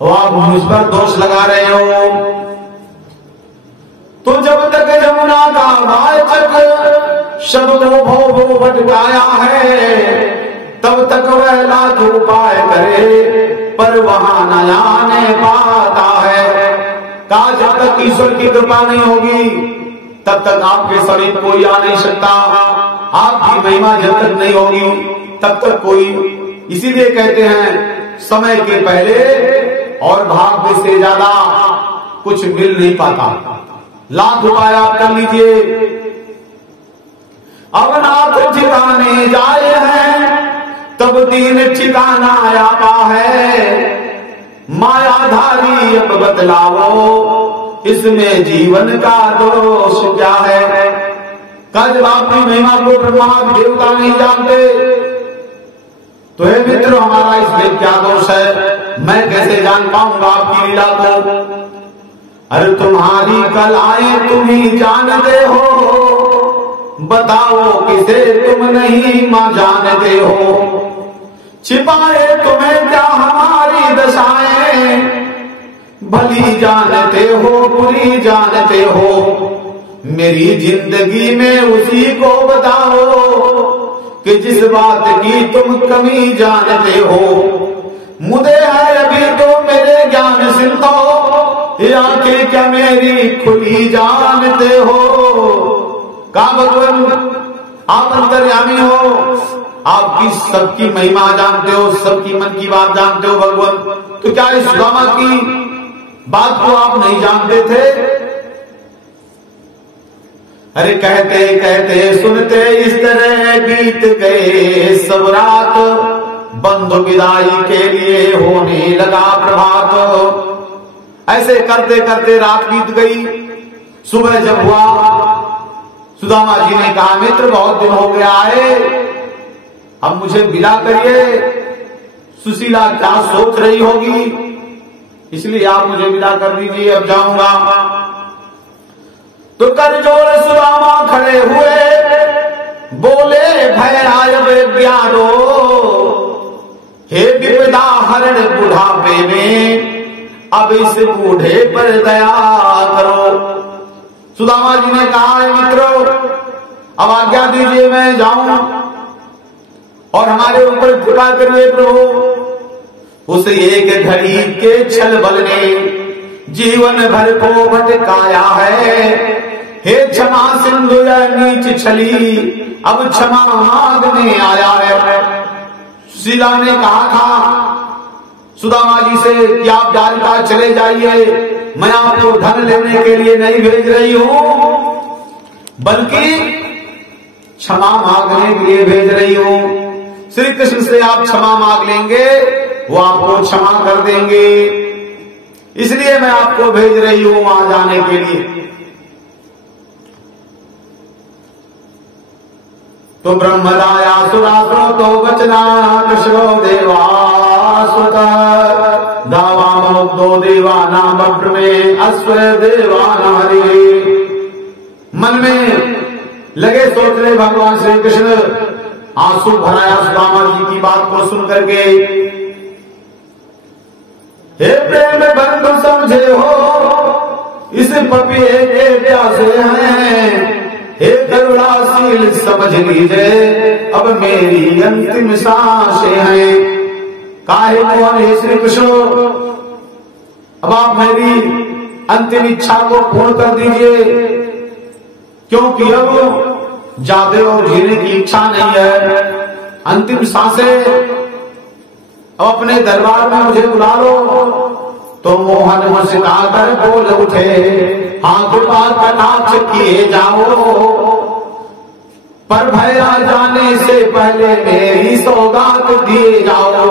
और आप मुझ पर दोष लगा रहे हो। तो जब तक यमुना का वाचक शब्दों भो भटकाया है, तब तक वह लाख उपाय करे पर वहां न आने पाता है। कहा जब तक ईश्वर की कृपा नहीं होगी तब तक आपके शरीर कोई आ नहीं सकता, आपकी महिमा जब तक नहीं होगी तब तक कोई। इसीलिए कहते हैं समय के पहले और भाग्य से ज्यादा कुछ मिल नहीं पाता। लाख उपाय आप कर लीजिए, अब नाथ ठिकाने जाए हैं तब दीन ठिकाना आया है। मायाधारी अब बतलाओ इसमें जीवन का दोष क्या है। जब आपकी महिमा को ब्रह्मा देवता नहीं जानते तो हे मित्र हमारा इसमें क्या दोष है, मैं कैसे जान पाऊंगा आपकी लीला को। अरे तुम्हारी कलाएं तुम ही जानते हो, बताओ किसे तुम नहीं मां जानते हो। छिपाए तुम्हें क्या हमारी दशाएं, भली जानते हो बुरी जानते हो। मेरी जिंदगी में उसी को बताओ कि जिस बात की तुम कमी जानते हो, मुझे है अभी तो मेरे ज्ञान सिंधो, ये आंखें क्या मेरी खुली जानते हो। कहा भगवान आप अंतर्यामी हो, आपकी सबकी महिमा जानते हो, सबकी मन की बात जानते हो भगवान, तो क्या इस सुदामा की बात को आप नहीं जानते थे? अरे कहते कहते सुनते इस तरह बीत गए सब रात, बंधु विदाई के लिए होने लगा प्रभात। ऐसे करते करते रात बीत गई। सुबह जब हुआ, सुदामा जी ने कहा मित्र बहुत दिन हो गया है, अब मुझे विदा करिए। सुशीला क्या सोच रही होगी, इसलिए आप मुझे विदा कर दीजिए, अब जाऊंगा। तो कर जोड़ सुदामा खड़े हुए, बोले भय आए प्यारो, हे विपदा हरण बुढ़ापे में, अब इस बूढ़े पर दया करो। सुदामा जी ने कहा मित्रों अब आज्ञा दीजिए मैं जाऊं, और हमारे ऊपर कृपा करिए प्रभु। उस एक घड़ी के छल बल ने जीवन भर को भटकाया है, हे क्षमा सिंधु नीच छली, अब क्षमा मांगने आया है। सुशीला ने कहा था सुदामा जी से कि आप द्वारिका चले जाइए, मैं आपको धन लेने के लिए नहीं भेज रही हूं, बल्कि क्षमा मांगने के लिए भेज रही हूं। श्री कृष्ण से आप क्षमा मांग लेंगे, वो आपको क्षमा कर देंगे, इसलिए मैं आपको भेज रही हूं वहां जाने के लिए। तो ब्रह्मदाया सुरासो तो वचना कृष्णो देवासुत, दावा मुग्धो देवाना बब्र में अश्व देवाना हरि। मन में लगे सोचने भगवान श्री कृष्ण, आंसू भराया सुदामा जी की बात को सुन करके। हे प्रेम बंधु समझे हो, इस पपिए के प्यासे हैं, हे करुणाशील समझ लीजिए, अब मेरी अंतिम सांसें हैं। काहे कौन हे श्री कृष्ण, अब आप मेरी अंतिम इच्छा को पूर्ण कर दीजिए, क्योंकि अब जाते और जीने की इच्छा नहीं है। अंतिम सांसें अब अपने दरबार में मुझे बुला लो। तो मोहन मुस्कुराकर बोल उठे, हाथ पार कटाक्ष किए जाओ, पर भया जाने से पहले मेरी सौगात दिए जाओ।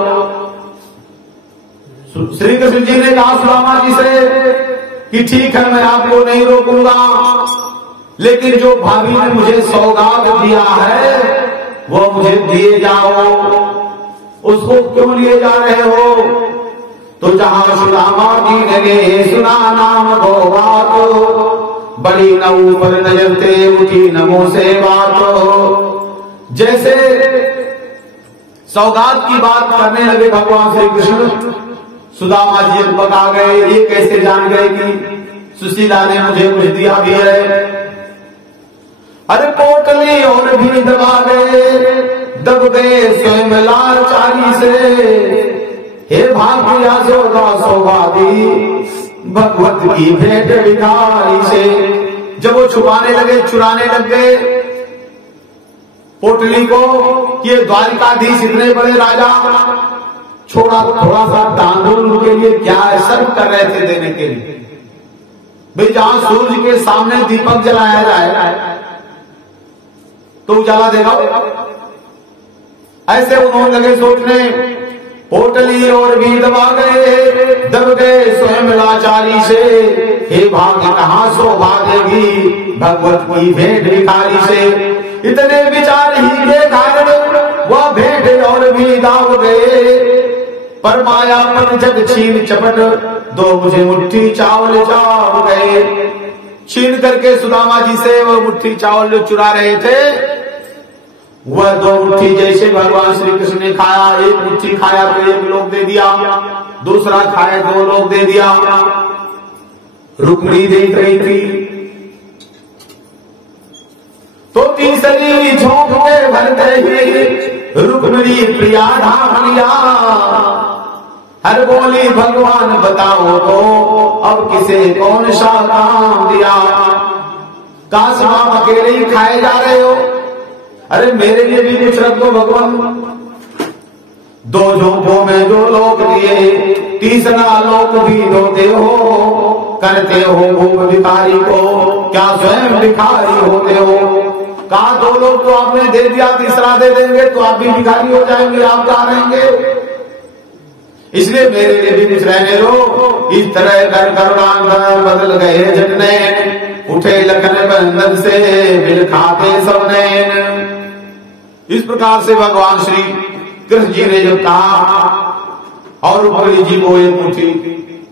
श्री कृष्ण जी ने कहा सुदामा जी से कि ठीक है मैं आपको नहीं रोकूंगा, लेकिन जो भाभी ने मुझे सौगात दिया है वो मुझे दिए जाओ। उसको क्यों लिए जा रहे हो? तो जहां सुदामा जी ने सुना नाम को बात, बड़ी नऊ पर नजरते उठी नमो से बात। जैसे सौगात की बात करने लगे भगवान श्री कृष्ण, सुदामा जी बता गए, ये कैसे जान गए कि सुशीला ने मुझे कुछ दिया भी है। अरे पोटली और भी दबा गए, दब गए स्वयं लाचारी से, हे भाग्य सोगा सौभागी भगवत की भेंट भिखारी से। जब वो छुपाने लगे, चुराने लग गए पोटली को, कि द्वारिकाधीश इतने बड़े राजा, छोड़ा थोड़ा सा तांदूल उनके लिए क्या है, सब कर रहे थे देने के लिए। भाई जहां सूर्य के सामने दीपक जलाया जाए तो उजाला देगा, ऐसे उन्होंने लगे सोचने। पोटली और भी दबा गए, दब गए स्वयं लाचारी से, हे भाग्य कहां सौभाग्यगी भगवत की भेंट भिखारी से। इतने विचार ही के कारण वह भेंट और भी दाव गए, पर माया पर जग छीन चपट, दो मुझे मुट्ठी चावल चाव गए। छीन करके सुदामा जी से वह मुट्ठी चावल जो चुरा रहे थे, वह दो मुट्ठी जैसे भगवान श्री कृष्ण ने खाया, एक मुट्ठी खाया तो एक लोग दे दिया, दूसरा खाया दो लोग दे दिया। रुक्मिणी देख रही थी तो केसरी झोंक के भरते ही रुक्मिणी प्रिया ढांक लिया। हर बोली भगवान बताओ तो अब किसे कौन सा काम दिया। काश आप अकेले ही खाए जा रहे हो, अरे मेरे लिए भी कुछ रख दो भगवान। दो झोंकों में जो लोक दिए तीसरा लोक भी दोते हो। करते हो भूप भिखारी को क्या स्वयं भिखारी होते हो। कहा दो लोग तो आपने दे दिया, तीसरा दे देंगे तो आप भी भिखारी हो जाएंगे, आप क्या रहेंगे। इसलिए मेरे लिए भी कुछ रहने दो। इस तरह कर करुणांकर बदल गए जटने, उठे लखन बंधन से मिल खाते सब नैन। इस प्रकार से भगवान श्री कृष्ण जी ने जो कहा और रुक्मिणी जी को एक मुट्ठी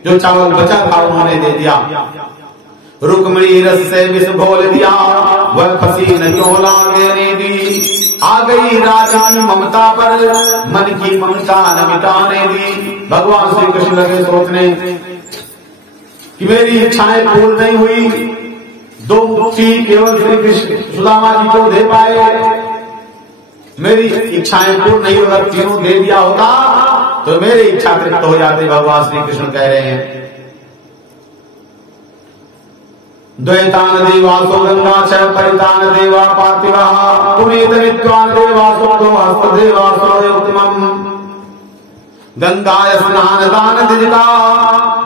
जो चावल बचा था उन्होंने दे दिया। रुक्मिणी रस से विष घोल दिया, वह फंसी न क्यों लागे ने दी। आ गई राजा की ममता पर, मन की ममता न मिटाने दी। भगवान श्री कृष्ण लगे सोचने कि मेरी इच्छाएं पूर्ण नहीं हुई, दो मुट्ठी केवल श्री कृष्ण सुदामा जी को दे पाए। मेरी इच्छाएं पूर्ण नहीं होगा, तीनों दे दिया होता तो मेरी इच्छा तृप्त हो जाती। भगवान श्री कृष्ण कह रहे हैं द्वैतान देवासो गंगा च परितान देवा पार्थिवा पुनीत विद्वान देवासो दो हस्त देवासो उत्तमम। गंगा स्नान दान द्विज का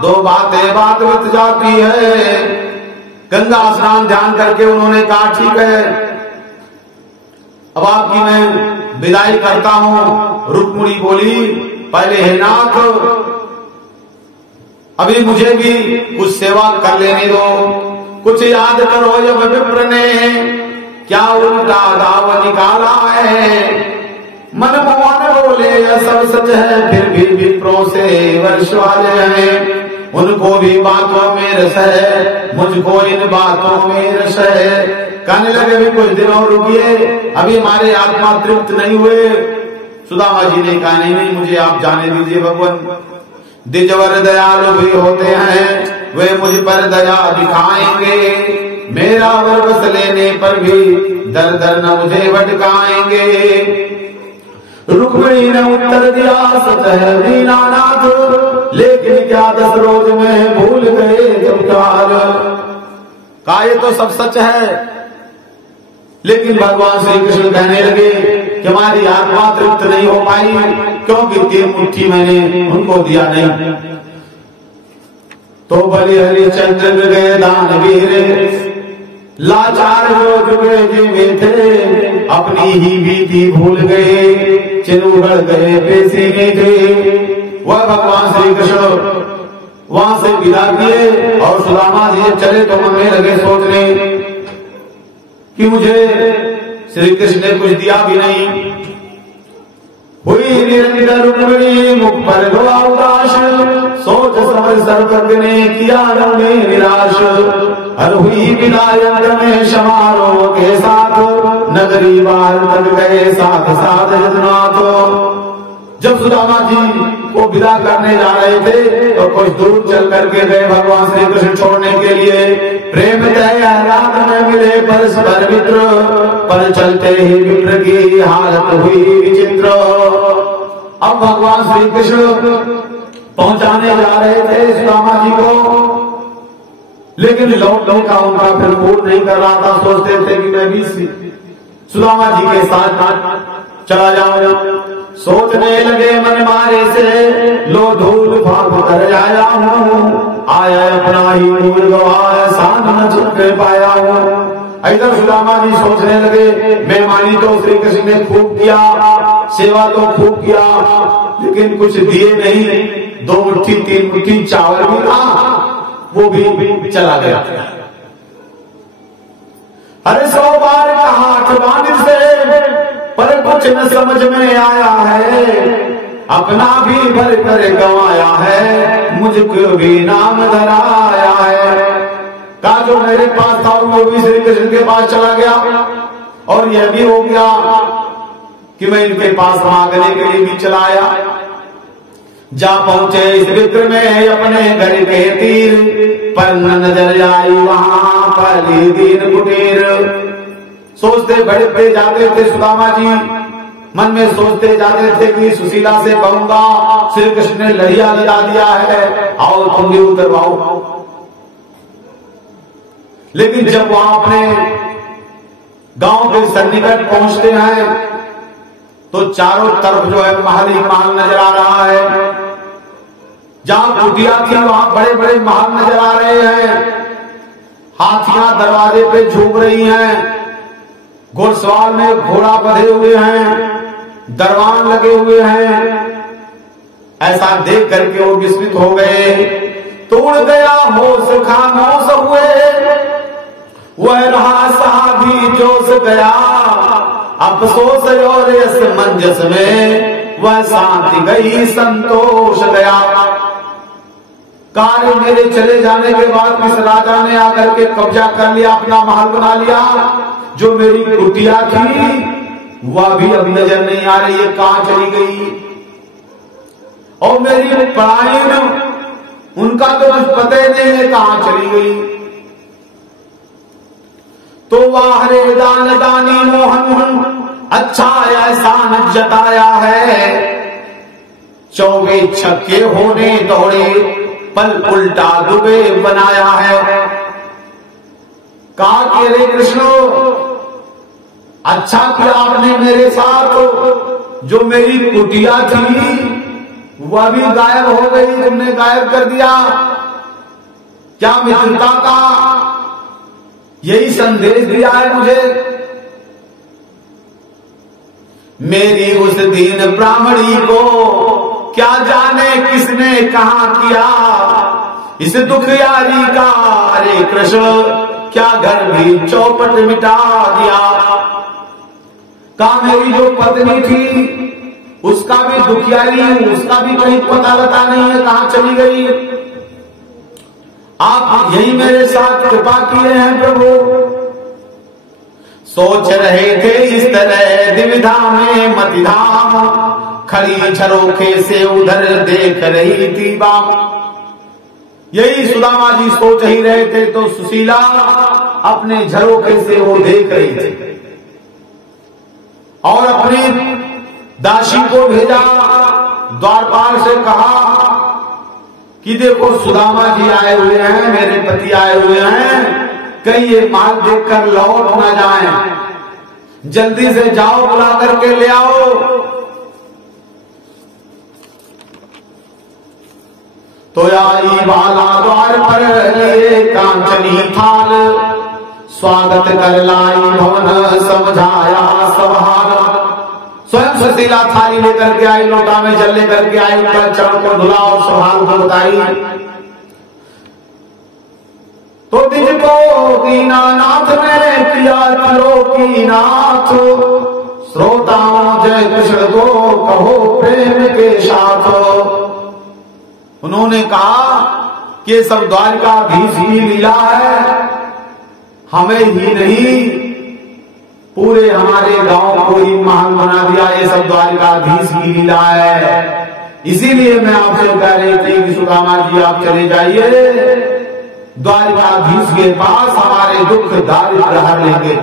दो बातें बात बच जाती है। गंगा स्नान ध्यान करके उन्होंने कहा ठीक है अब आपकी मैं विदाई करता हूं। रुक्मिणी बोली पहले हे नाथ अभी मुझे भी कुछ सेवा कर लेने दो, कुछ याद करो जब विप्र ने क्या उल्टा दाव निकाला है। मनमोहन बोले यह सब सच है, फिर भी विप्रों से वर्ष वाले हैं। उनको भी बातों में रस है, मुझको इन बातों में रस है। कहने लगे भी कुछ दिनों रुकिए, अभी हमारे आत्मा तृप्त नहीं हुए। सुदामा जी ने कहा नहीं मुझे आप जाने दीजिए भगवान। द्विजवर दयालु भी होते हैं, वे मुझ पर दया दिखाएंगे। मेरा वर बस लेने पर भी दर दर न मुझे भटकाएंगे। रुक्मिणी ने उत्तर दिया सच है दीनानाथ, लेकिन क्या 10 रोज में भूल गए चमत्कार। का ये तो सब सच है, लेकिन भगवान श्री कृष्ण कहने लगे कि हमारी आत्मा तृप्त नहीं हो पाई क्योंकि 3 मुट्ठी मैंने उनको दिया नहीं। तो बलि हरिश्चंद्र गए दानवीर, लाचार जो जुगे जीवे थे, अपनी ही बीती भूल गए, चिन्ह उगड़ गए पेशी में थे। वह भगवान श्री कृष्ण वहां से विदा किए और सुदामा जी चले तो मन में लगे सोचने कि मुझे श्री कृष्ण ने कुछ दिया भी नहीं। हुई निरंतर रुक्मिणी मुख पर गवा उदास, सोच समझ सर्वज्ञ ने किया में निराश। हर हुई विदाई में समारोह के साथ, नगरी बाहर तक गए साथ साथ जगन्नाथ। जब सुदामा जी को विदा करने जा रहे थे तो कुछ दूर चल करके गए भगवान श्री कृष्ण छोड़ने के लिए। प्रेम दया रात में मिले परस्पर मित्र, पर चलते ही मित्र की हालत हुई विचित्र। अब भगवान श्री कृष्ण पहुंचाने जा रहे थे सुदामा जी को, लेकिन लौटने का उनका फिर पूर्ण नहीं कर रहा था। सोचते थे कि मैं भी सुदामा जी के साथ चला जाऊं। सोचने लगे मन मारे से लो धूल भाग कर जाया हूँ, आया अपना ही मूल गवाया सान न छुप पाया हूँ। इधर सुदामा जी सोचने लगे मेहमानी तो श्री कृष्ण ने खूब किया, सेवा तो खूब किया, लेकिन कुछ दिए नहीं। 2 मुट्ठी 3 मुट्ठी चावल भी था, वो भी चला गया। अरे 100 बार कहा 8 बार से, पर कुछ न समझ में आया है। अपना भी भर कर गंवाया है, मुझको भी नाम धराया है। का जो मेरे पास था वो भी श्री कृष्ण के पास चला गया, और यह भी हो गया कि मैं इनके पास मांगने के लिए भी चला आया। जा पहुंचे इस विक्र में अपने घर के तीर, पर न नजर आई वहां पहली दीन कुटीर। सोचते बढ़ते जाते थे सुदामा जी, मन में सोचते जाते थे कि सुशीला से कहूंगा श्री कृष्ण ने लड़िया लगा दिया है, आओ तुम भी उतरवाओ। लेकिन जब वहां अपने गांव के सन्निकट पहुंचते हैं तो चारों तरफ जो है महल ही महल नजर आ रहा है। जहां कुटिया थी वहां बड़े बड़े महल नजर आ रहे हैं। हाथियां दरवाजे पे झूम रही हैं, घुड़सवार में घोड़ा बंधे हुए हैं, दरवान लगे हुए हैं। ऐसा देख करके वो विस्मित हो गए। तोड़ गया होश खामोश हुए, वह रहा साहबी जोश गया। अफसोस और इस मंजस में वह शांति गई संतोष गया। कार्य मेरे चले जाने के बाद इस राजा ने आकर के कब्जा कर लिया, अपना महल बना लिया। जो मेरी कुटिया थी वह भी अब नजर नहीं आ रही है, कहां चली गई। और मेरी पढ़ाई उनका तो कुछ पता ही नहीं है कहां चली गई। तो वाह रे दान दानी मोहन, अच्छा ऐसा न जताया है। 24 छक्के होने दौड़े, पल उल्टा दुबे बनाया है। कहा कि अरे कृष्ण, अच्छा किया आपने मेरे साथ। जो मेरी कुटिया थी वह भी गायब हो गई, तुमने गायब कर दिया। क्या मित्रता का यही संदेश दिया है मुझे। मेरी उस दीन ब्राह्मणी को क्या जाने किसने कहा किया। इस दुखियारी का अरे कृष्ण क्या घर भी चौपट मिटा दिया। कहा मेरी जो पत्नी थी उसका भी दुखियारी, उसका भी कहीं पता लता नहीं है, कहां चली गई। आप यही मेरे साथ कृपा किए हैं प्रभु। सोच रहे थे इस तरह द्विधा में मतिधाम, खड़ी झरोखे से उधर देख रही थी बाम। यही सुदामा जी सोच ही रहे थे तो सुशीला अपने झरोखे से वो देख रही थी और अपनी दासी को भेजा, द्वारपाल से कहा कि देखो सुदामा जी आए हुए हैं, मेरे पति आए हुए हैं, कहीं ये माल देखकर लौट ना जाएं, जल्दी से जाओ बुला करके ले आओ। तो आई बाला द्वार पर लिए कांचनी थाल, स्वागत कर लाई भवन समझाया सब हाल। स्वयं सुशीला थाली लेकर के आई, लोटा में जल लेकर के आई, उनका चरण को धुला और स्वभाव को बताई। तो दिज को दीनानाथ ने किया त्रिलोकीनाथ, श्रोताओं जय कृष्ण को कहो प्रेम के साथ। उन्होंने कहा कि सब द्वारिकाधीश की लीला है, हमें ही नहीं पूरे हमारे गांव को ही महान बना दिया, ये सब द्वारिकाधीश की लीला है। इसीलिए मैं आपसे कह रही थी कि सुदामा जी आप चले जाइए, द्वारिकाधीश के पास हमारे दुख दारिद्र हर लेंगे,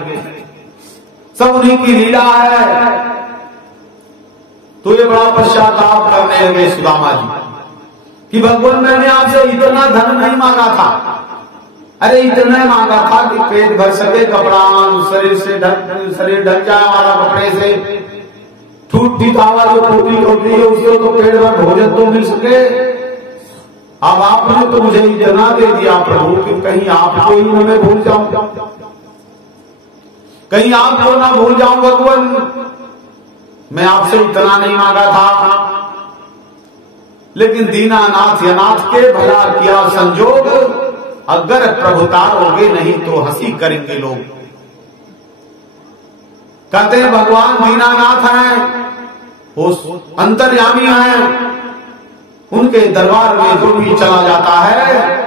सब उन्हीं की लीला है। तो ये बड़ा पश्चाताप करने लगे सुदामा जी कि भगवान मैंने आपसे इतना धन नहीं मांगा था, अरे इतना मांगा था कि पेट भर सके, कपड़ा शरीर ढक जाए हमारा कपड़े से, टूटी धावा जो टूटी होती है उससे तो पेट भर भोजन तो मिल सके। अब आपने तो मुझे इतना दे दिया प्रभु कि कहीं आपको ही मैं भूल जाऊं, कहीं आपको ना भूल जाऊं भगवान, मैं आपसे इतना नहीं मांगा था। लेकिन दीनानाथ अनाथ के भला किया संजोग, अगर प्रभुतार होगे नहीं तो हंसी करेंगे लोग। कहते हैं भगवान दीनानाथ हैं, वो अंतर्यामी हैं, उनके दरबार में जो भी चला जाता है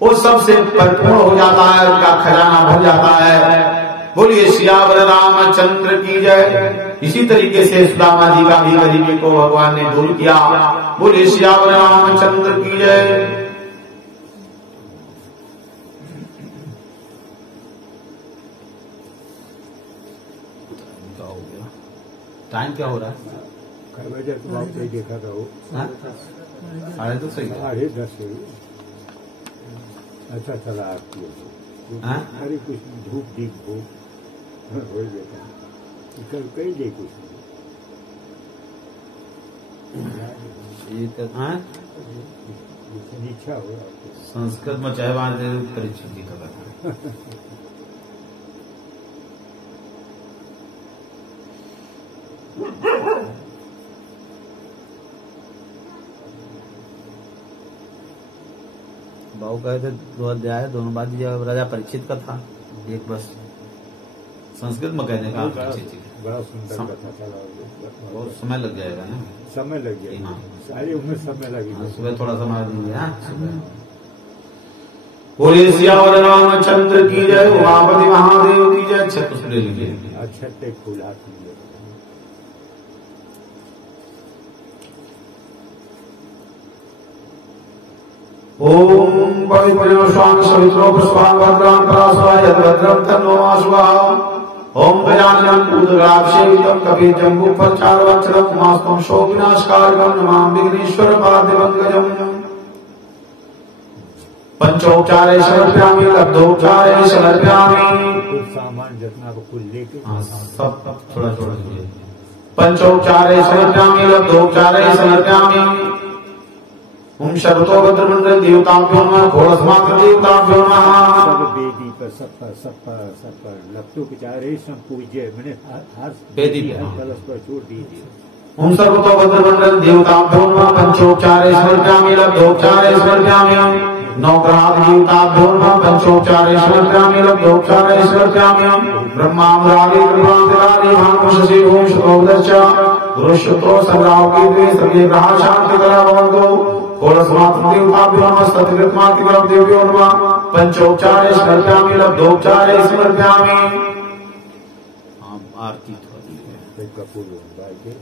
वो सबसे परिपूर्ण हो जाता है, उनका खजाना भर जाता है। बोलिए सियावर रामचंद्र की जय। इसी तरीके से सुदामा जी का भी गरीबी को भगवान ने दूर किया। बोलिए सियावर रामचंद्र की जय। टाइम क्या हो रहा है? कई बजे तो आप नहीं देखा था वो 10:30 सही है। 10:30 अच्छा चला आपकी। अरे कुछ धूप दीप भूख हो जाता कल कई दे कुछ इच्छा हो संस्कृत में चाहे बार परीक्षा जी का बाबू कहे थे 2 अध्याय दोनों बात जब राजा परीक्षित का था एक बस संस्कृत में कहने का बड़ा सुंदर कथा चला। बहुत समय लग जाएगा ना? समय लग जाएगा सारी उम्र समय लगेगा। सुबह थोड़ा समय देंगे। बोलिए सियावर रामचंद्र की जय, उमापति महादेव की जय। अच्छा कुछ ले लीजिए। अच्छा फूल हाथ में ओम पवित्रो स्वाम सवित्रो स्वाम भद्रां प्रास्वाय भद्रं तन्नो आस्वा। ओम गजाननं भूतग्राक्षेवितं कपि जम्बूफलचारुवक्त्रं मास्तं शोकविनाशकारकं नमामि विघ्नेश्वर पार्थिवंगजम्। पंचोपचारे समर्पयामि लब्धोपचारे समर्पयामि। सामान जितना को फूल लेके सब थोड़ा थोड़ा लीजिए। पंचोपचारे समर्पयामि लब्धोपचारे समर्पयामि। ओम शब्दो भद्रमंडल देवताभ्यो नमः, घोड़स्मात्र देवताभ्यो नमः। सब वेदी पर सब पर लब्धोपचारे सब पूज्य मैंने हर वेदी कलश पर छोड़ दीजिए। ओम सर्वतो भद्रमंडल देवताभ्यो नमः, पंचोपचारे समर्पयामि लब्धोपचारे समर्पयामि। नवग्रहाद देवताभ्यो नमः, पंचोपचारे समर्पयामि लब्धोपचारे समर्पयामि। ब्रह्मामरादि ब्रह्मांतरादि भानुशशि ओम शतोदश्च गुरुशुतो संग्राम के द्वे सर्वे ग्रह शांति कला भवन्तु। घोड़स्मात्र देवताभ्यो नमः, सतकृतमात्र देव्यो नमः, पंचोपचारे समर्पयामि लब्धोपचारे समर्पयामि। आरती थोड़ी है कपूर भाई के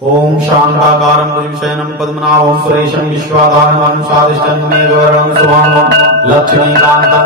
ओम शांताकारं भुजगशयनं पद्मनाभं सुरेशं विश्वाधारं स्वादिष्टं मेघवर्णं शुभांगं लक्ष्मीकान्तं